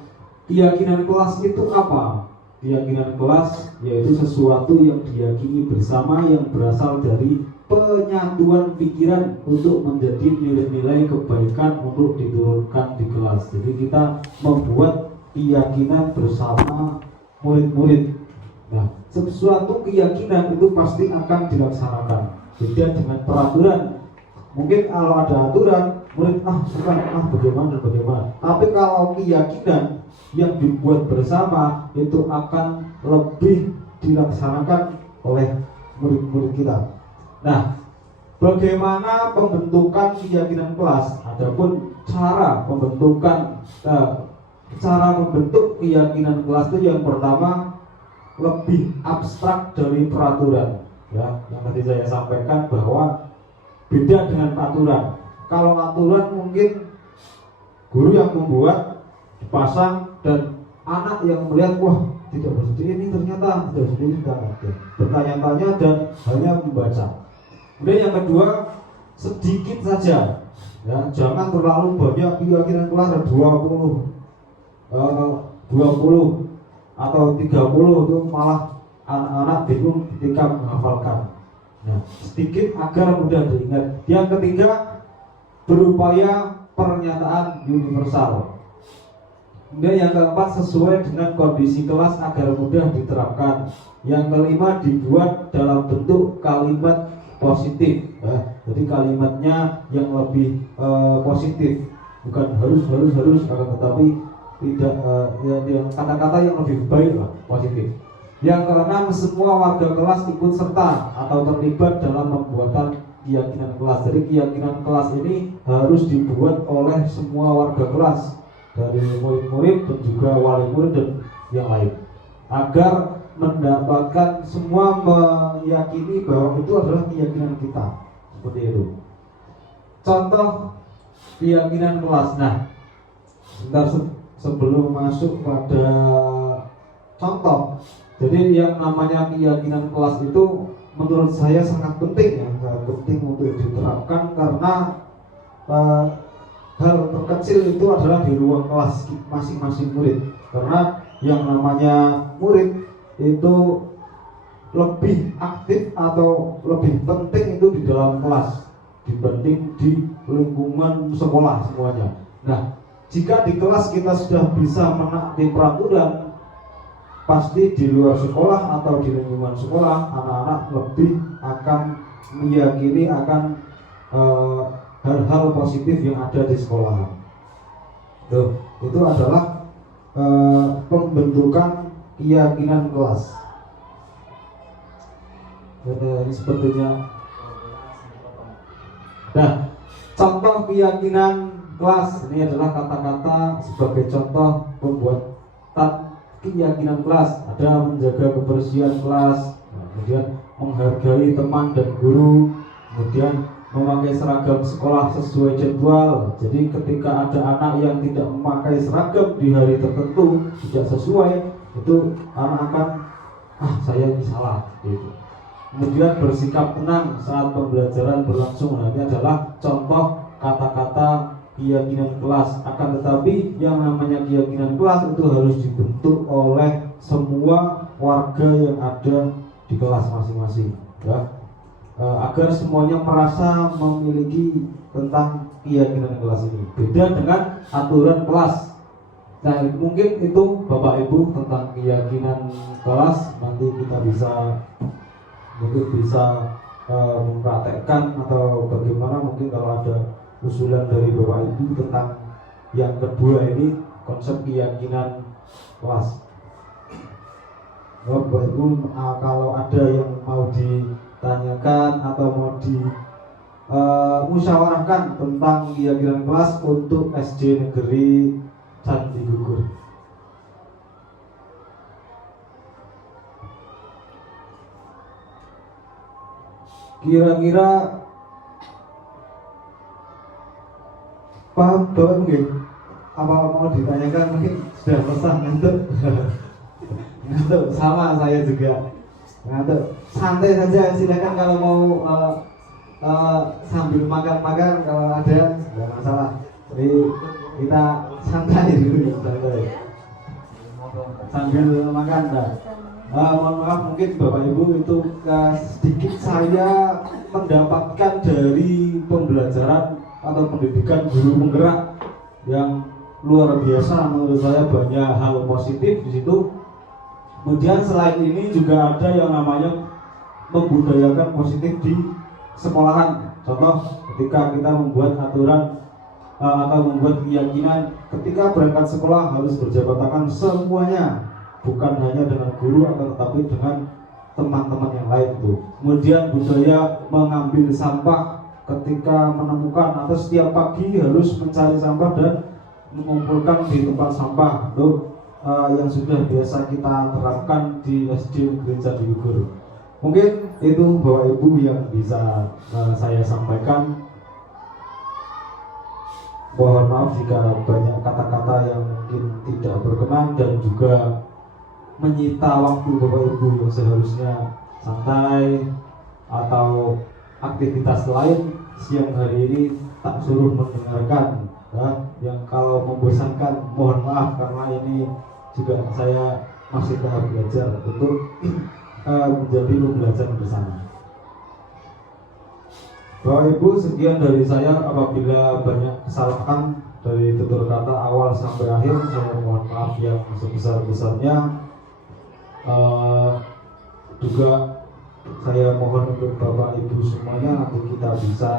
keyakinan kelas itu apa? Keyakinan kelas yaitu sesuatu yang diyakini bersama yang berasal dari penyatuan pikiran untuk menjadi nilai-nilai kebaikan untuk diturunkan di kelas. Jadi kita membuat keyakinan bersama murid-murid. Nah, sesuatu keyakinan itu pasti akan dilaksanakan. Beda dengan peraturan. Mungkin kalau ada aturan, murid bukan bagaimana dan bagaimana. Tapi kalau keyakinan yang dibuat bersama itu akan lebih dilaksanakan oleh murid-murid kita. Nah, bagaimana pembentukan keyakinan kelas? Adapun cara membentuk keyakinan kelas itu yang pertama lebih abstrak dari peraturan. Ya, yang tadi saya sampaikan bahwa beda dengan aturan. Kalau aturan mungkin guru yang membuat dipasang dan anak yang melihat, wah tidak seperti ini, ternyata tidak seperti ini, bertanya-tanya dan hanya membaca. Kemudian yang kedua, sedikit saja, ya, jangan terlalu banyak keyakinan kelas 20 atau 30 itu malah anak-anak bingung ketika menghafalkan. Nah, sedikit agar mudah diingat. Yang ketiga, berupaya pernyataan universal. Kemudian yang keempat, sesuai dengan kondisi kelas agar mudah diterapkan. Yang kelima, dibuat dalam bentuk kalimat positif. Jadi kalimatnya yang lebih positif, bukan harus, tetapi tidak yang kata-kata yang lebih baik lah, positif. Yang keenam, semua warga kelas ikut serta atau terlibat dalam pembuatan keyakinan kelas. Jadi keyakinan kelas ini harus dibuat oleh semua warga kelas, dari murid-murid dan juga wali murid dan yang lain, agar mendapatkan semua meyakini bahwa itu adalah keyakinan kita. Seperti itu. Contoh keyakinan kelas. Nah, sebentar sebelum masuk pada contoh. Jadi yang namanya keyakinan kelas itu menurut saya sangat penting, ya, sangat penting untuk diterapkan karena hal terkecil itu adalah di ruang kelas masing-masing murid. Karena yang namanya murid itu lebih aktif atau lebih penting itu di dalam kelas dibanding di lingkungan sekolah semuanya. Nah, jika di kelas kita sudah bisa menaati peraturan, pasti di luar sekolah atau di lingkungan sekolah anak-anak lebih akan meyakini akan hal-hal positif yang ada di sekolah. Itu adalah pembentukan keyakinan kelas. Ini sepertinya. Nah, contoh keyakinan kelas ini adalah kata-kata sebagai contoh pembuatan keyakinan kelas. Ada menjaga kebersihan kelas, kemudian menghargai teman dan guru, kemudian memakai seragam sekolah sesuai jadwal. Jadi ketika ada anak yang tidak memakai seragam di hari tertentu tidak sesuai, itu anak akan saya ini salah gitu. Kemudian bersikap tenang saat pembelajaran berlangsung. Nah, ini adalah contoh kata-kata keyakinan kelas. Akan tetapi yang namanya keyakinan kelas itu harus dibentuk oleh semua warga yang ada di kelas masing-masing, ya, agar semuanya merasa memiliki tentang keyakinan kelas ini. Beda dengan aturan kelas. Nah, mungkin itu Bapak Ibu tentang keyakinan kelas. Nanti kita bisa mempraktekkan atau bagaimana, mungkin kalau ada usulan dari Bapak Ibu tentang yang kedua ini, konsep keyakinan kelas. Bapak Ibu, kalau ada yang mau ditanyakan atau mau musyawarahkan tentang keyakinan kelas untuk SD Negeri Candi Gugur. Kira-kira paham Bapak mungkin? Apa mau ditanyakan? Mungkin sudah pesan ngantuk. Ngantuk, sama saya juga ngantuk. Santai saja, silakan kalau mau sambil makan-makan, kalau ada nggak masalah. Jadi kita santai dulu, santai sambil makan. Mohon maaf, mungkin Bapak Ibu itu sedikit saya mendapatkan dari pembelajaran atau pendidikan guru penggerak yang luar biasa. Menurut saya banyak hal positif di situ. Kemudian selain ini juga ada yang namanya membudayakan positif di sekolahan. Contoh ketika kita membuat aturan atau membuat keyakinan ketika berangkat sekolah harus berjabat tangan semuanya, bukan hanya dengan guru atau tetapi dengan teman-teman yang lain itu. Kemudian budaya mengambil sampah ketika menemukan atau setiap pagi harus mencari sampah dan mengumpulkan di tempat sampah yang sudah biasa kita terapkan di SD Gereja di Gugur. Mungkin itu Bapak Ibu yang bisa saya sampaikan. Mohon maaf jika banyak kata-kata yang mungkin tidak berkenan dan juga menyita waktu Bapak Ibu yang seharusnya santai atau aktivitas lain siang hari ini tak suruh mendengarkan ya. Yang kalau membosankan mohon maaf karena ini juga saya masih tahap belajar untuk menjadi pembelajaran bersama. Bapak Ibu, sekian dari saya. Apabila banyak kesalahan dari tutur kata awal sampai akhir, saya mohon maaf yang sebesar-besarnya. Juga saya mohon untuk Bapak Ibu semuanya nanti kita bisa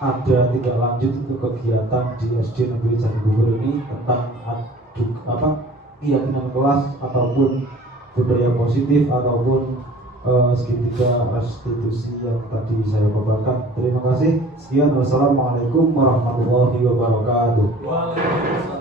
ada tindak lanjut untuk kegiatan di SD Negeri Jati Gugur ini tentang keyakinan kelas ataupun budaya positif ataupun segitiga restitusi yang tadi saya paparkan. Terima kasih. Sekian, wassalamualaikum warahmatullahi wabarakatuh. Waalaikumsalam.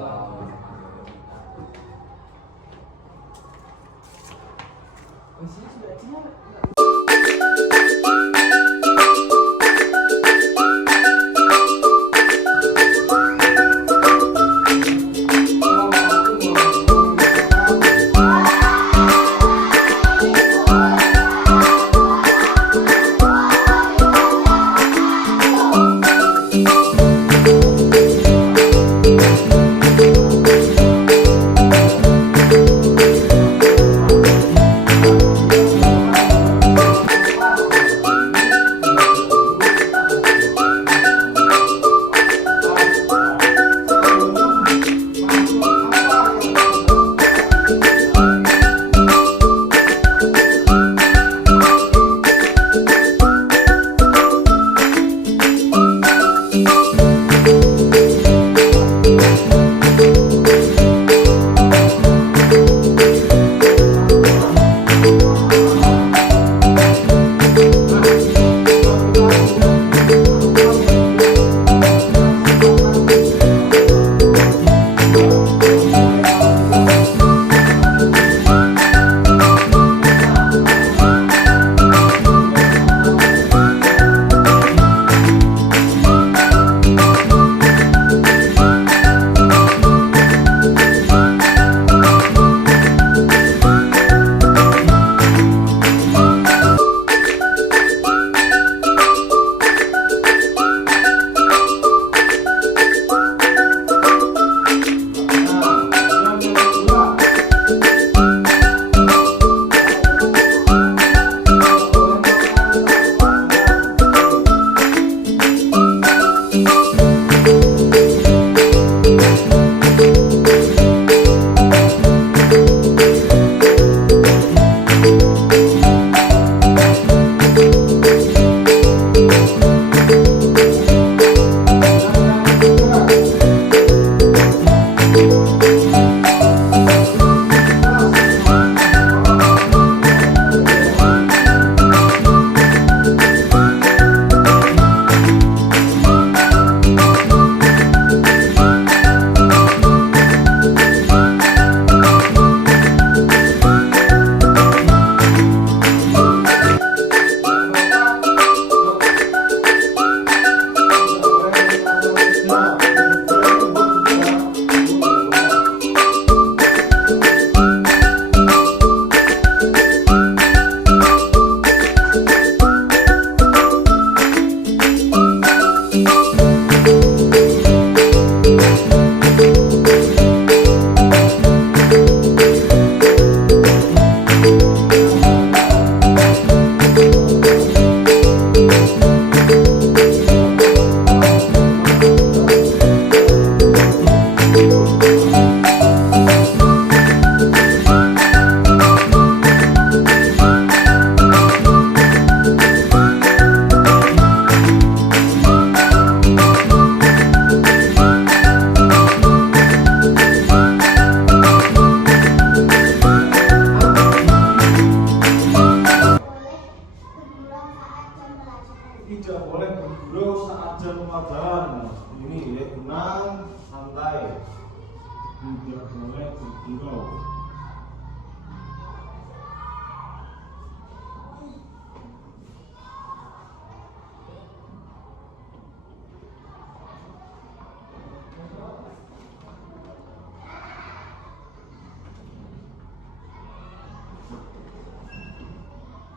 tidak boleh bergurau.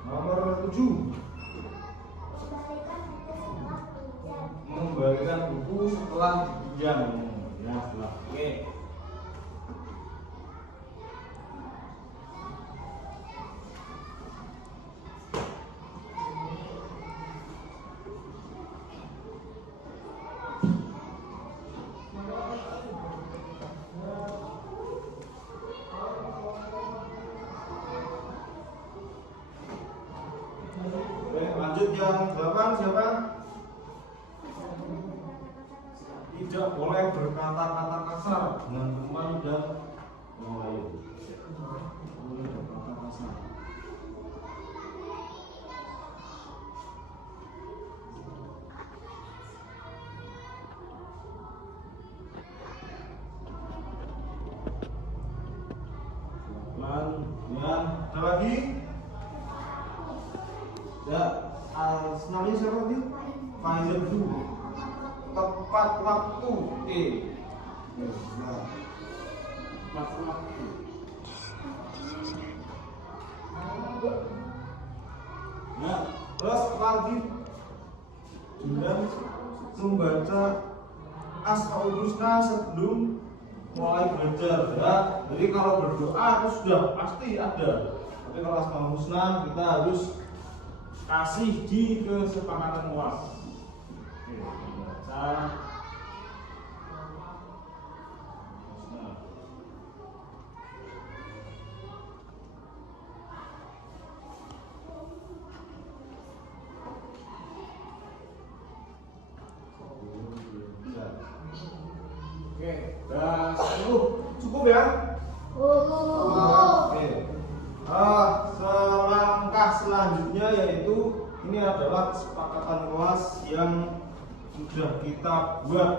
Nomor 7, mengembalikan buku setelah dipinjam. Ya, setelah. Oke. Oke, lanjut yang 8 siapa? Tidak boleh berkata-kata kasar dengan teman dan yang lain. Boleh berkata kasar. Pelan, ya. Ada lagi? Ya, namanya siapa tadi? Faizal dulu. Tepat waktu. Nah, tepat waktu. Nah, terus lagi dan membaca Asmaul Husna sebelum mulai belajar. Ya, jadi kalau berdoa itu sudah pasti ada. Tapi kalau Asmaul Husna kita harus kasih di kesepakatan kelas. Oke, dah 10 cukup ya? Oke. Selangkah selanjutnya yaitu ini adalah kesepakatan kelas yang sudah kita buat.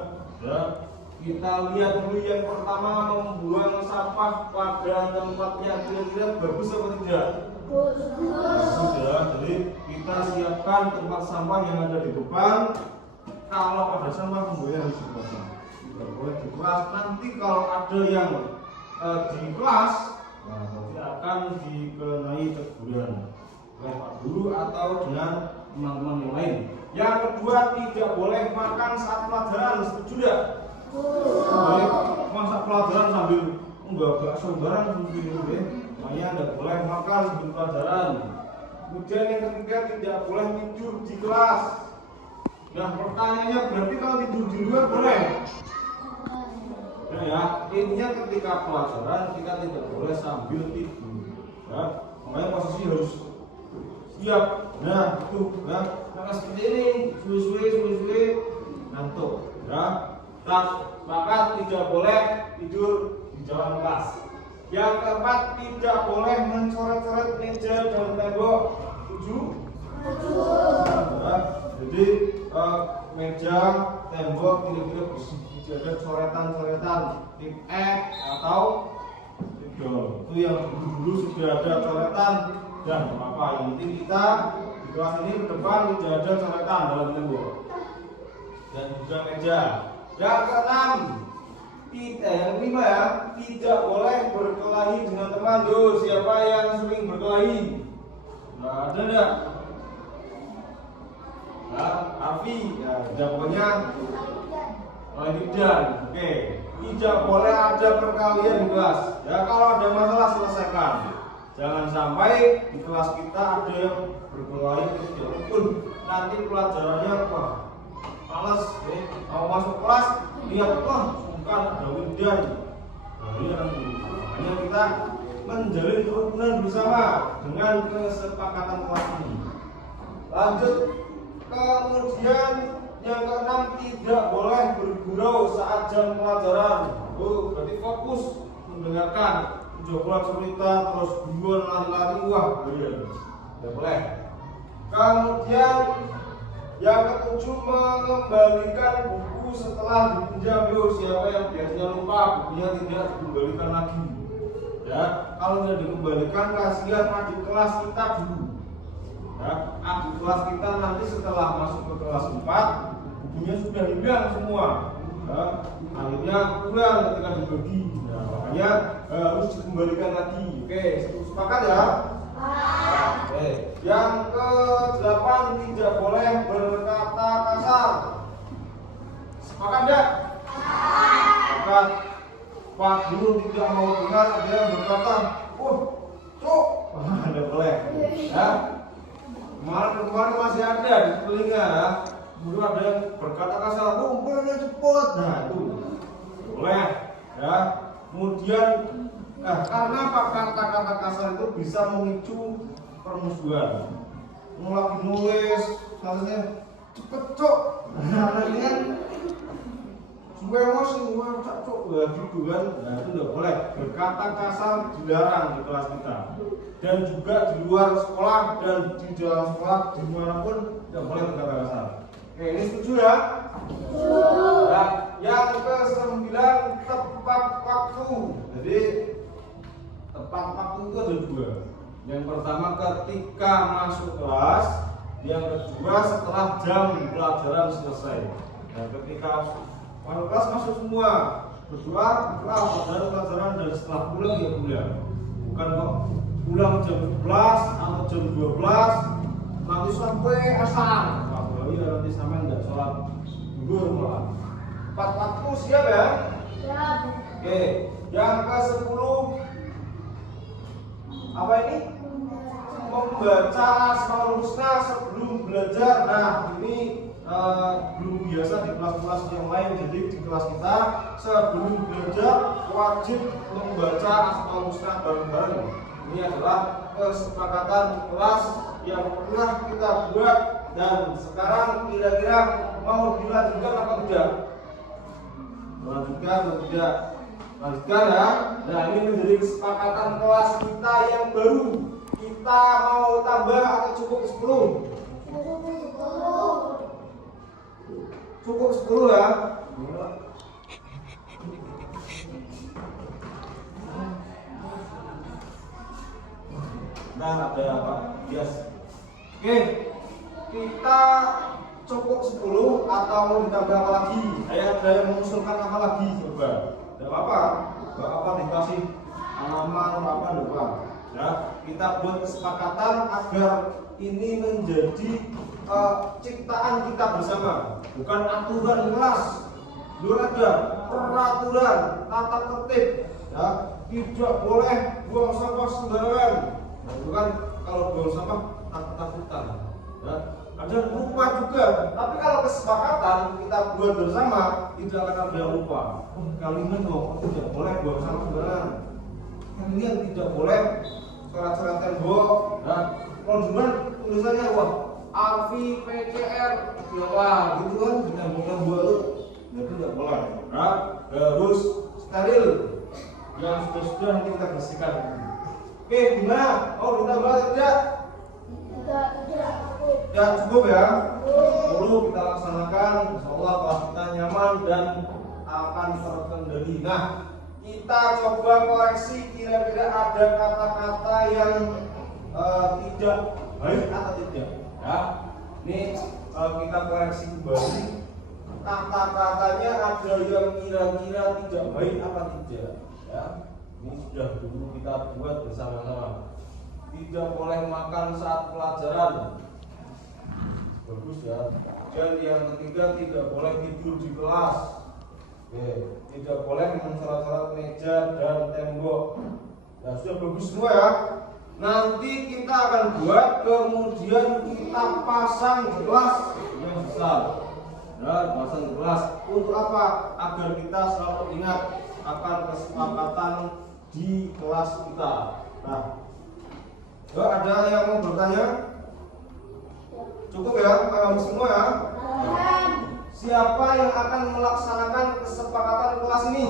Ya. Kita lihat dulu yang pertama, membuang sampah pada tempatnya kira-kira bagus apa tidak? Sudah, jadi kita siapkan tempat sampah yang ada di depan. Kalau ada sampah membuangnya di sebelah sana. Tidak boleh di kelas. Nanti kalau ada yang di kelas, nah, nanti akan dikenai teguran oleh Pak Guru atau dengan teman-teman yang lain. Yang kedua, tidak boleh makan saat pelajaran. Setuju tidak? Boleh masak pelajaran sambil enggak bakso barang seperti makanya tidak boleh makan sebelum pelajaran. Kemudian yang ketiga, tidak boleh tidur di kelas. Nah, pertanyaannya berarti kalau tidur di luar boleh? Nah, ya, intinya ketika pelajaran kita tidak boleh sambil tidur. Ya, makanya posisi harus siap. Nah, itu, nah, karena seperti ini, suwe-suwe, ngantuk. Ya, maka tidak boleh tidur di jalan kelas. Yang keempat, tidak boleh mencoret-coret meja dan tembok. Setuju? Ya, jadi meja, tembok, kira-kira bisa ada coretan-coretan tip X atau tip dol. Itu yang dulu sudah ada coretan dan apa yang penting kita di kelas ini ke depan tidak ada coretan dalam tembok dan juga meja. Yang keenam, yang kelima ya, tidak boleh berkelahi dengan teman. Siapa yang sering berkelahi? Nggak ada enggak? Nah, Afi, ya, jawabannya tidak. Oke, tidak boleh ada perkalian di kelas. Ya, kalau ada masalah selesaikan. Jangan sampai di kelas kita ada yang berkelahi walaupun nanti pelajarannya males, mau masuk kelas lihat bukan ada windan. Nah, ini akan hanya kita menjalin kerukunan bersama dengan kesepakatan kelas ini. Lanjut. Kemudian yang keenam, tidak boleh bergurau saat jam pelajaran. Berarti fokus mendengarkan, mencoba cerita terus guyon lari-lari, wah tidak boleh. Kemudian yang ketujuh, mengembalikan buku setelah dipinjam, yuk siapa yang biasanya lupa bukunya tidak dikembalikan lagi. Ya, kalau tidak dikembalikan kasihan adik kelas kita dulu. Ya, adik kelas kita nanti setelah masuk ke kelas 4 bukunya sudah hilang semua. Ya, akhirnya kurang ketika dibagi. Ya, makanya harus dikembalikan lagi. Oke, sepakat ya? Oke. Yang ke-8 tidak boleh berkata kasar. Sepakat enggak? Sepakat. Pak Guru tidak mau dengar dia berkata, cuk, tidak boleh. Ya. Kemarin masih ada di telinga ya. Dulu ada yang berkata kasar, kumpulnya cepet. Nah itu boleh. Ya. Kemudian karena kata-kata kasar itu bisa memicu permusuhan. Mulai nulis, misalnya cepet cuk. Nah ini kan supaya emosi, wah cuk, gitu kan. Nah itu tidak boleh. Berkata kasar dilarang di kelas kita. Dan juga di luar sekolah dan di dalam sekolah dimanapun tidak boleh berkata kasar. Oke, ini setuju ya? Nah, yang ke-9 tepat waktu. Jadi tepat waktu itu ada 2. Yang pertama ketika masuk kelas, yang kedua setelah jam pelajaran selesai. Nah, ketika masuk kelas masuk semua, berdua pelajaran dan setelah pulang ya pulang. Bukan kok pulang jam 11 atau jam 12 nanti sampai asar. Apalagi nanti sampai nggak sholat zuhur malah. Tepat waktu siap ya? Siap. Oke, yang ke-10 apa ini? Membaca Asmaul Husna sebelum belajar. Nah ini belum biasa di kelas-kelas yang lain. Jadi di kelas kita sebelum belajar wajib membaca Asmaul Husna bareng-bareng. Ini adalah kesepakatan kelas yang pernah kita buat dan sekarang kira-kira mau dilanjutkan apa tidak? Melanjutkan atau tidak? Lanjutkan ya. Nah ini menjadi kesepakatan kelas kita yang baru. Kita mau tambah atau cukup 10? Cukup 10 ya. Nah ada apa? Yes. Oke, kita cukup 10 atau mau ditambah apa lagi? Ada yang mengusulkan apa lagi? Coba. Tidak apa-apa. Tidak apa dikasih halaman apa lupa. Ya, kita buat kesepakatan agar ini menjadi ciptaan kita bersama, bukan aturan kelas. Dulu ada peraturan tata tertib. Ya, tidak boleh buang sampah sembarangan. Nah, itu kan kalau buang sampah takut-takutan. Ya, ada lupa juga. Tapi kalau kesepakatan kita buat bersama, tidak akan ada yang lupa. Kalimat tidak boleh buang sampah sembarangan. Kalian tidak boleh coret-coret tembok. Nah, kalau cuma tulisannya wah Arfi PCR ya wah gitu kan di tembok-tembok itu, itu tidak boleh. Nah, harus steril. Yang sudah nanti kita bersihkan. Oke, gimana? Oh, ditambah tidak? Ya cukup ya. Dulu kita laksanakan, insyaallah kelas kita nyaman dan akan terkendali. Nah, kita coba koreksi kira-kira ada kata-kata yang tidak baik atau tidak. Ya, ini kita koreksi kembali. Kata-katanya ada yang kira-kira tidak baik apa tidak. Ya, ini sudah dulu kita buat bersama-sama. Tidak boleh makan saat pelajaran. Bagus ya. Dan yang ketiga tidak boleh tidur di kelas. Oke, tidak boleh mencoret-coret meja dan tembok. Ya sudah bagus semua ya. Nanti kita akan buat, kemudian kita pasang di kelas yang besar. Dan pasang di kelas untuk apa? Agar kita selalu ingat akan kesepakatan di kelas kita. Nah, ada yang mau bertanya? Cukup ya, paham semua ya? Siapa yang akan melaksanakan kesepakatan kelas ini?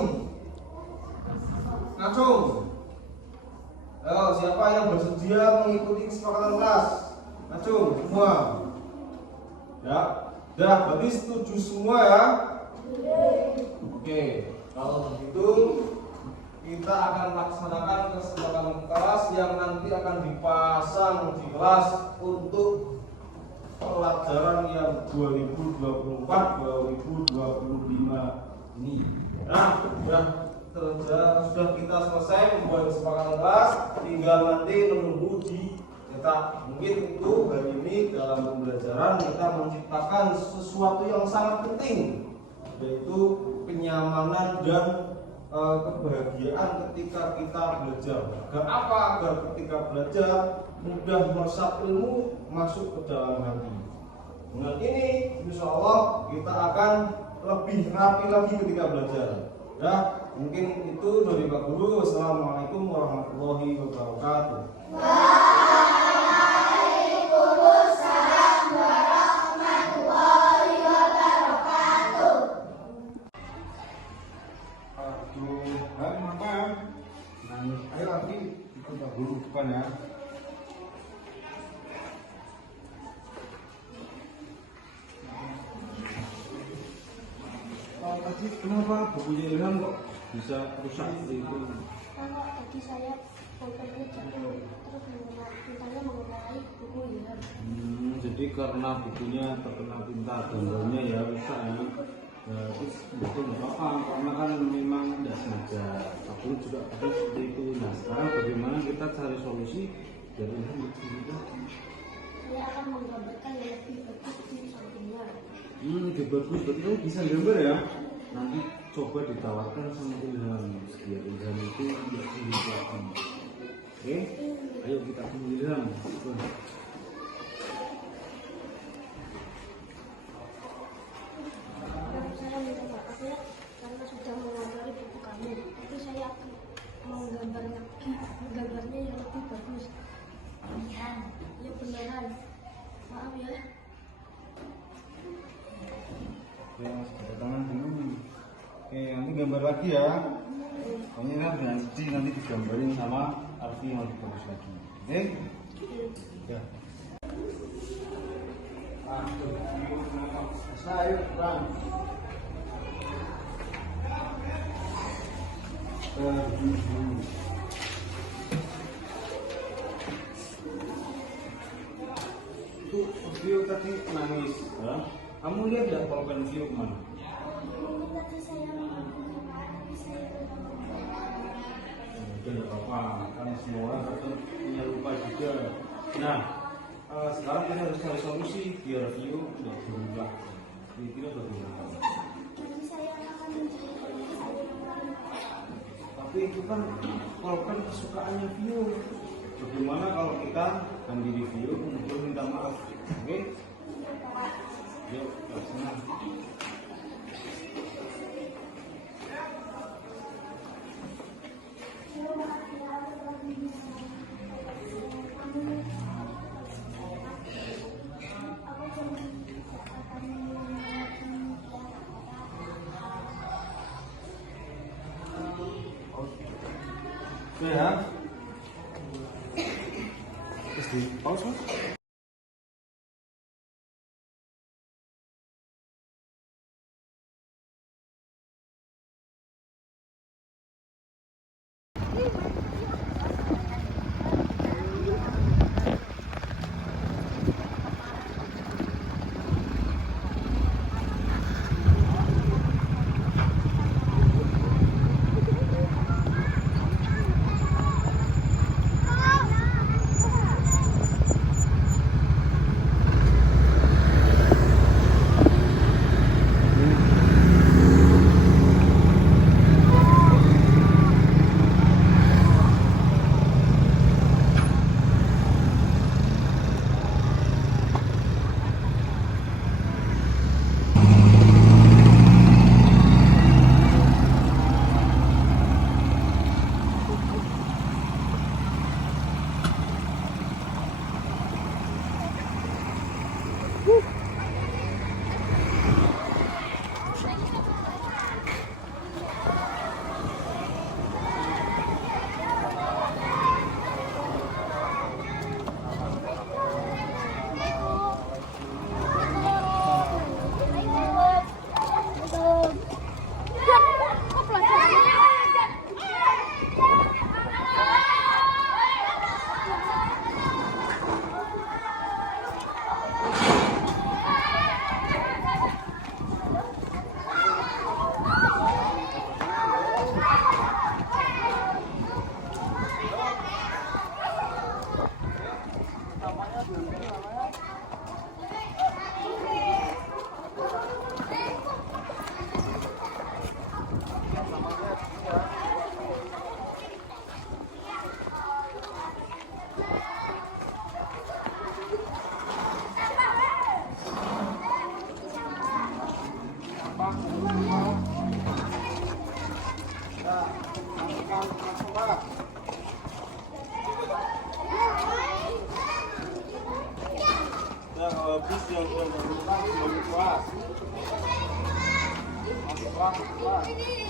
Ngacung. Siapa yang bersedia mengikuti kesepakatan kelas? Ngacung semua. Ya, berarti setuju semua ya? Oke, kalau begitu kita akan laksanakan kesepakatan kelas yang nanti akan dipasang di kelas untuk pelajaran yang 2024-2025 ini. Nah, sudah kita selesai membuat kesepakatan kelas, tinggal nanti menunggu dicetak. Mungkin itu hari ini dalam pembelajaran kita menciptakan sesuatu yang sangat penting, yaitu kenyamanan dan kebahagiaan ketika kita belajar. Agar apa? Agar ketika belajar mudah meresap ilmu masuk ke dalam hati. Dengan ini, insya Allah kita akan lebih rapi lagi ketika belajar. Ya, mungkin itu dari Pak Guru. Wassalamualaikum warahmatullahi wabarakatuh. Waalaikumsalam warahmatullahi wabarakatuh. Aduh, kenapa ya? Nangis. Ayo lagi ikut Pak Guru depan ya. Tadi kenapa bukunya Ilham kok bisa rusak seperti itu? Kalau tadi saya pulpennya jatuh, terus tintanya mengenai buku Ilham. Jadi karena bukunya terkena tinta gambarnya ya rusak ya. Terus itu nggak apa-apa karena kan memang tidak sengaja. Aku juga ada seperti itu. Nah sekarang bagaimana kita cari solusi biar Ilham lebih lagi? Saya akan menggambarkan yang lebih bagus di sampingnya. Lebih bagus, berarti kamu bisa gambar ya? Nanti coba ditawarkan sama Ilham biar Ilham itu tidak sulit lagi. Oke? Ayo kita tunggu Ilham. Saya minta maaf ya karena sudah mengambari buku kamu. Tapi saya akan menggambarnya yang lebih bagus. Ya beneran. Maaf ya. Ya, ada tangan dulu. Oke, nanti gambar lagi ya. Pokoknya kan nanti digambarin sama Arfi yang lebih bagus lagi. Oke? Ya. Ayo, Bang. Itu video tadi nangis, ya? Kamu lihat nggak pulpen video kemana? Tadi saya tapi saya Udah nggak apa-apa, kan semua orang kadang punya lupa juga. Nah, sekarang kita harus cari solusi biar video nggak berubah. Kira-kira bagaimana? Jadi saya akan mencari solusi. Tapi itu kan pulpen kesukaannya Vio. Bagaimana kalau kita ganti di Vio kemudian minta maaf? Oke? Yuk, ke sana. Oke ya. Terus di pause Mas. kelas. Masuk kelas.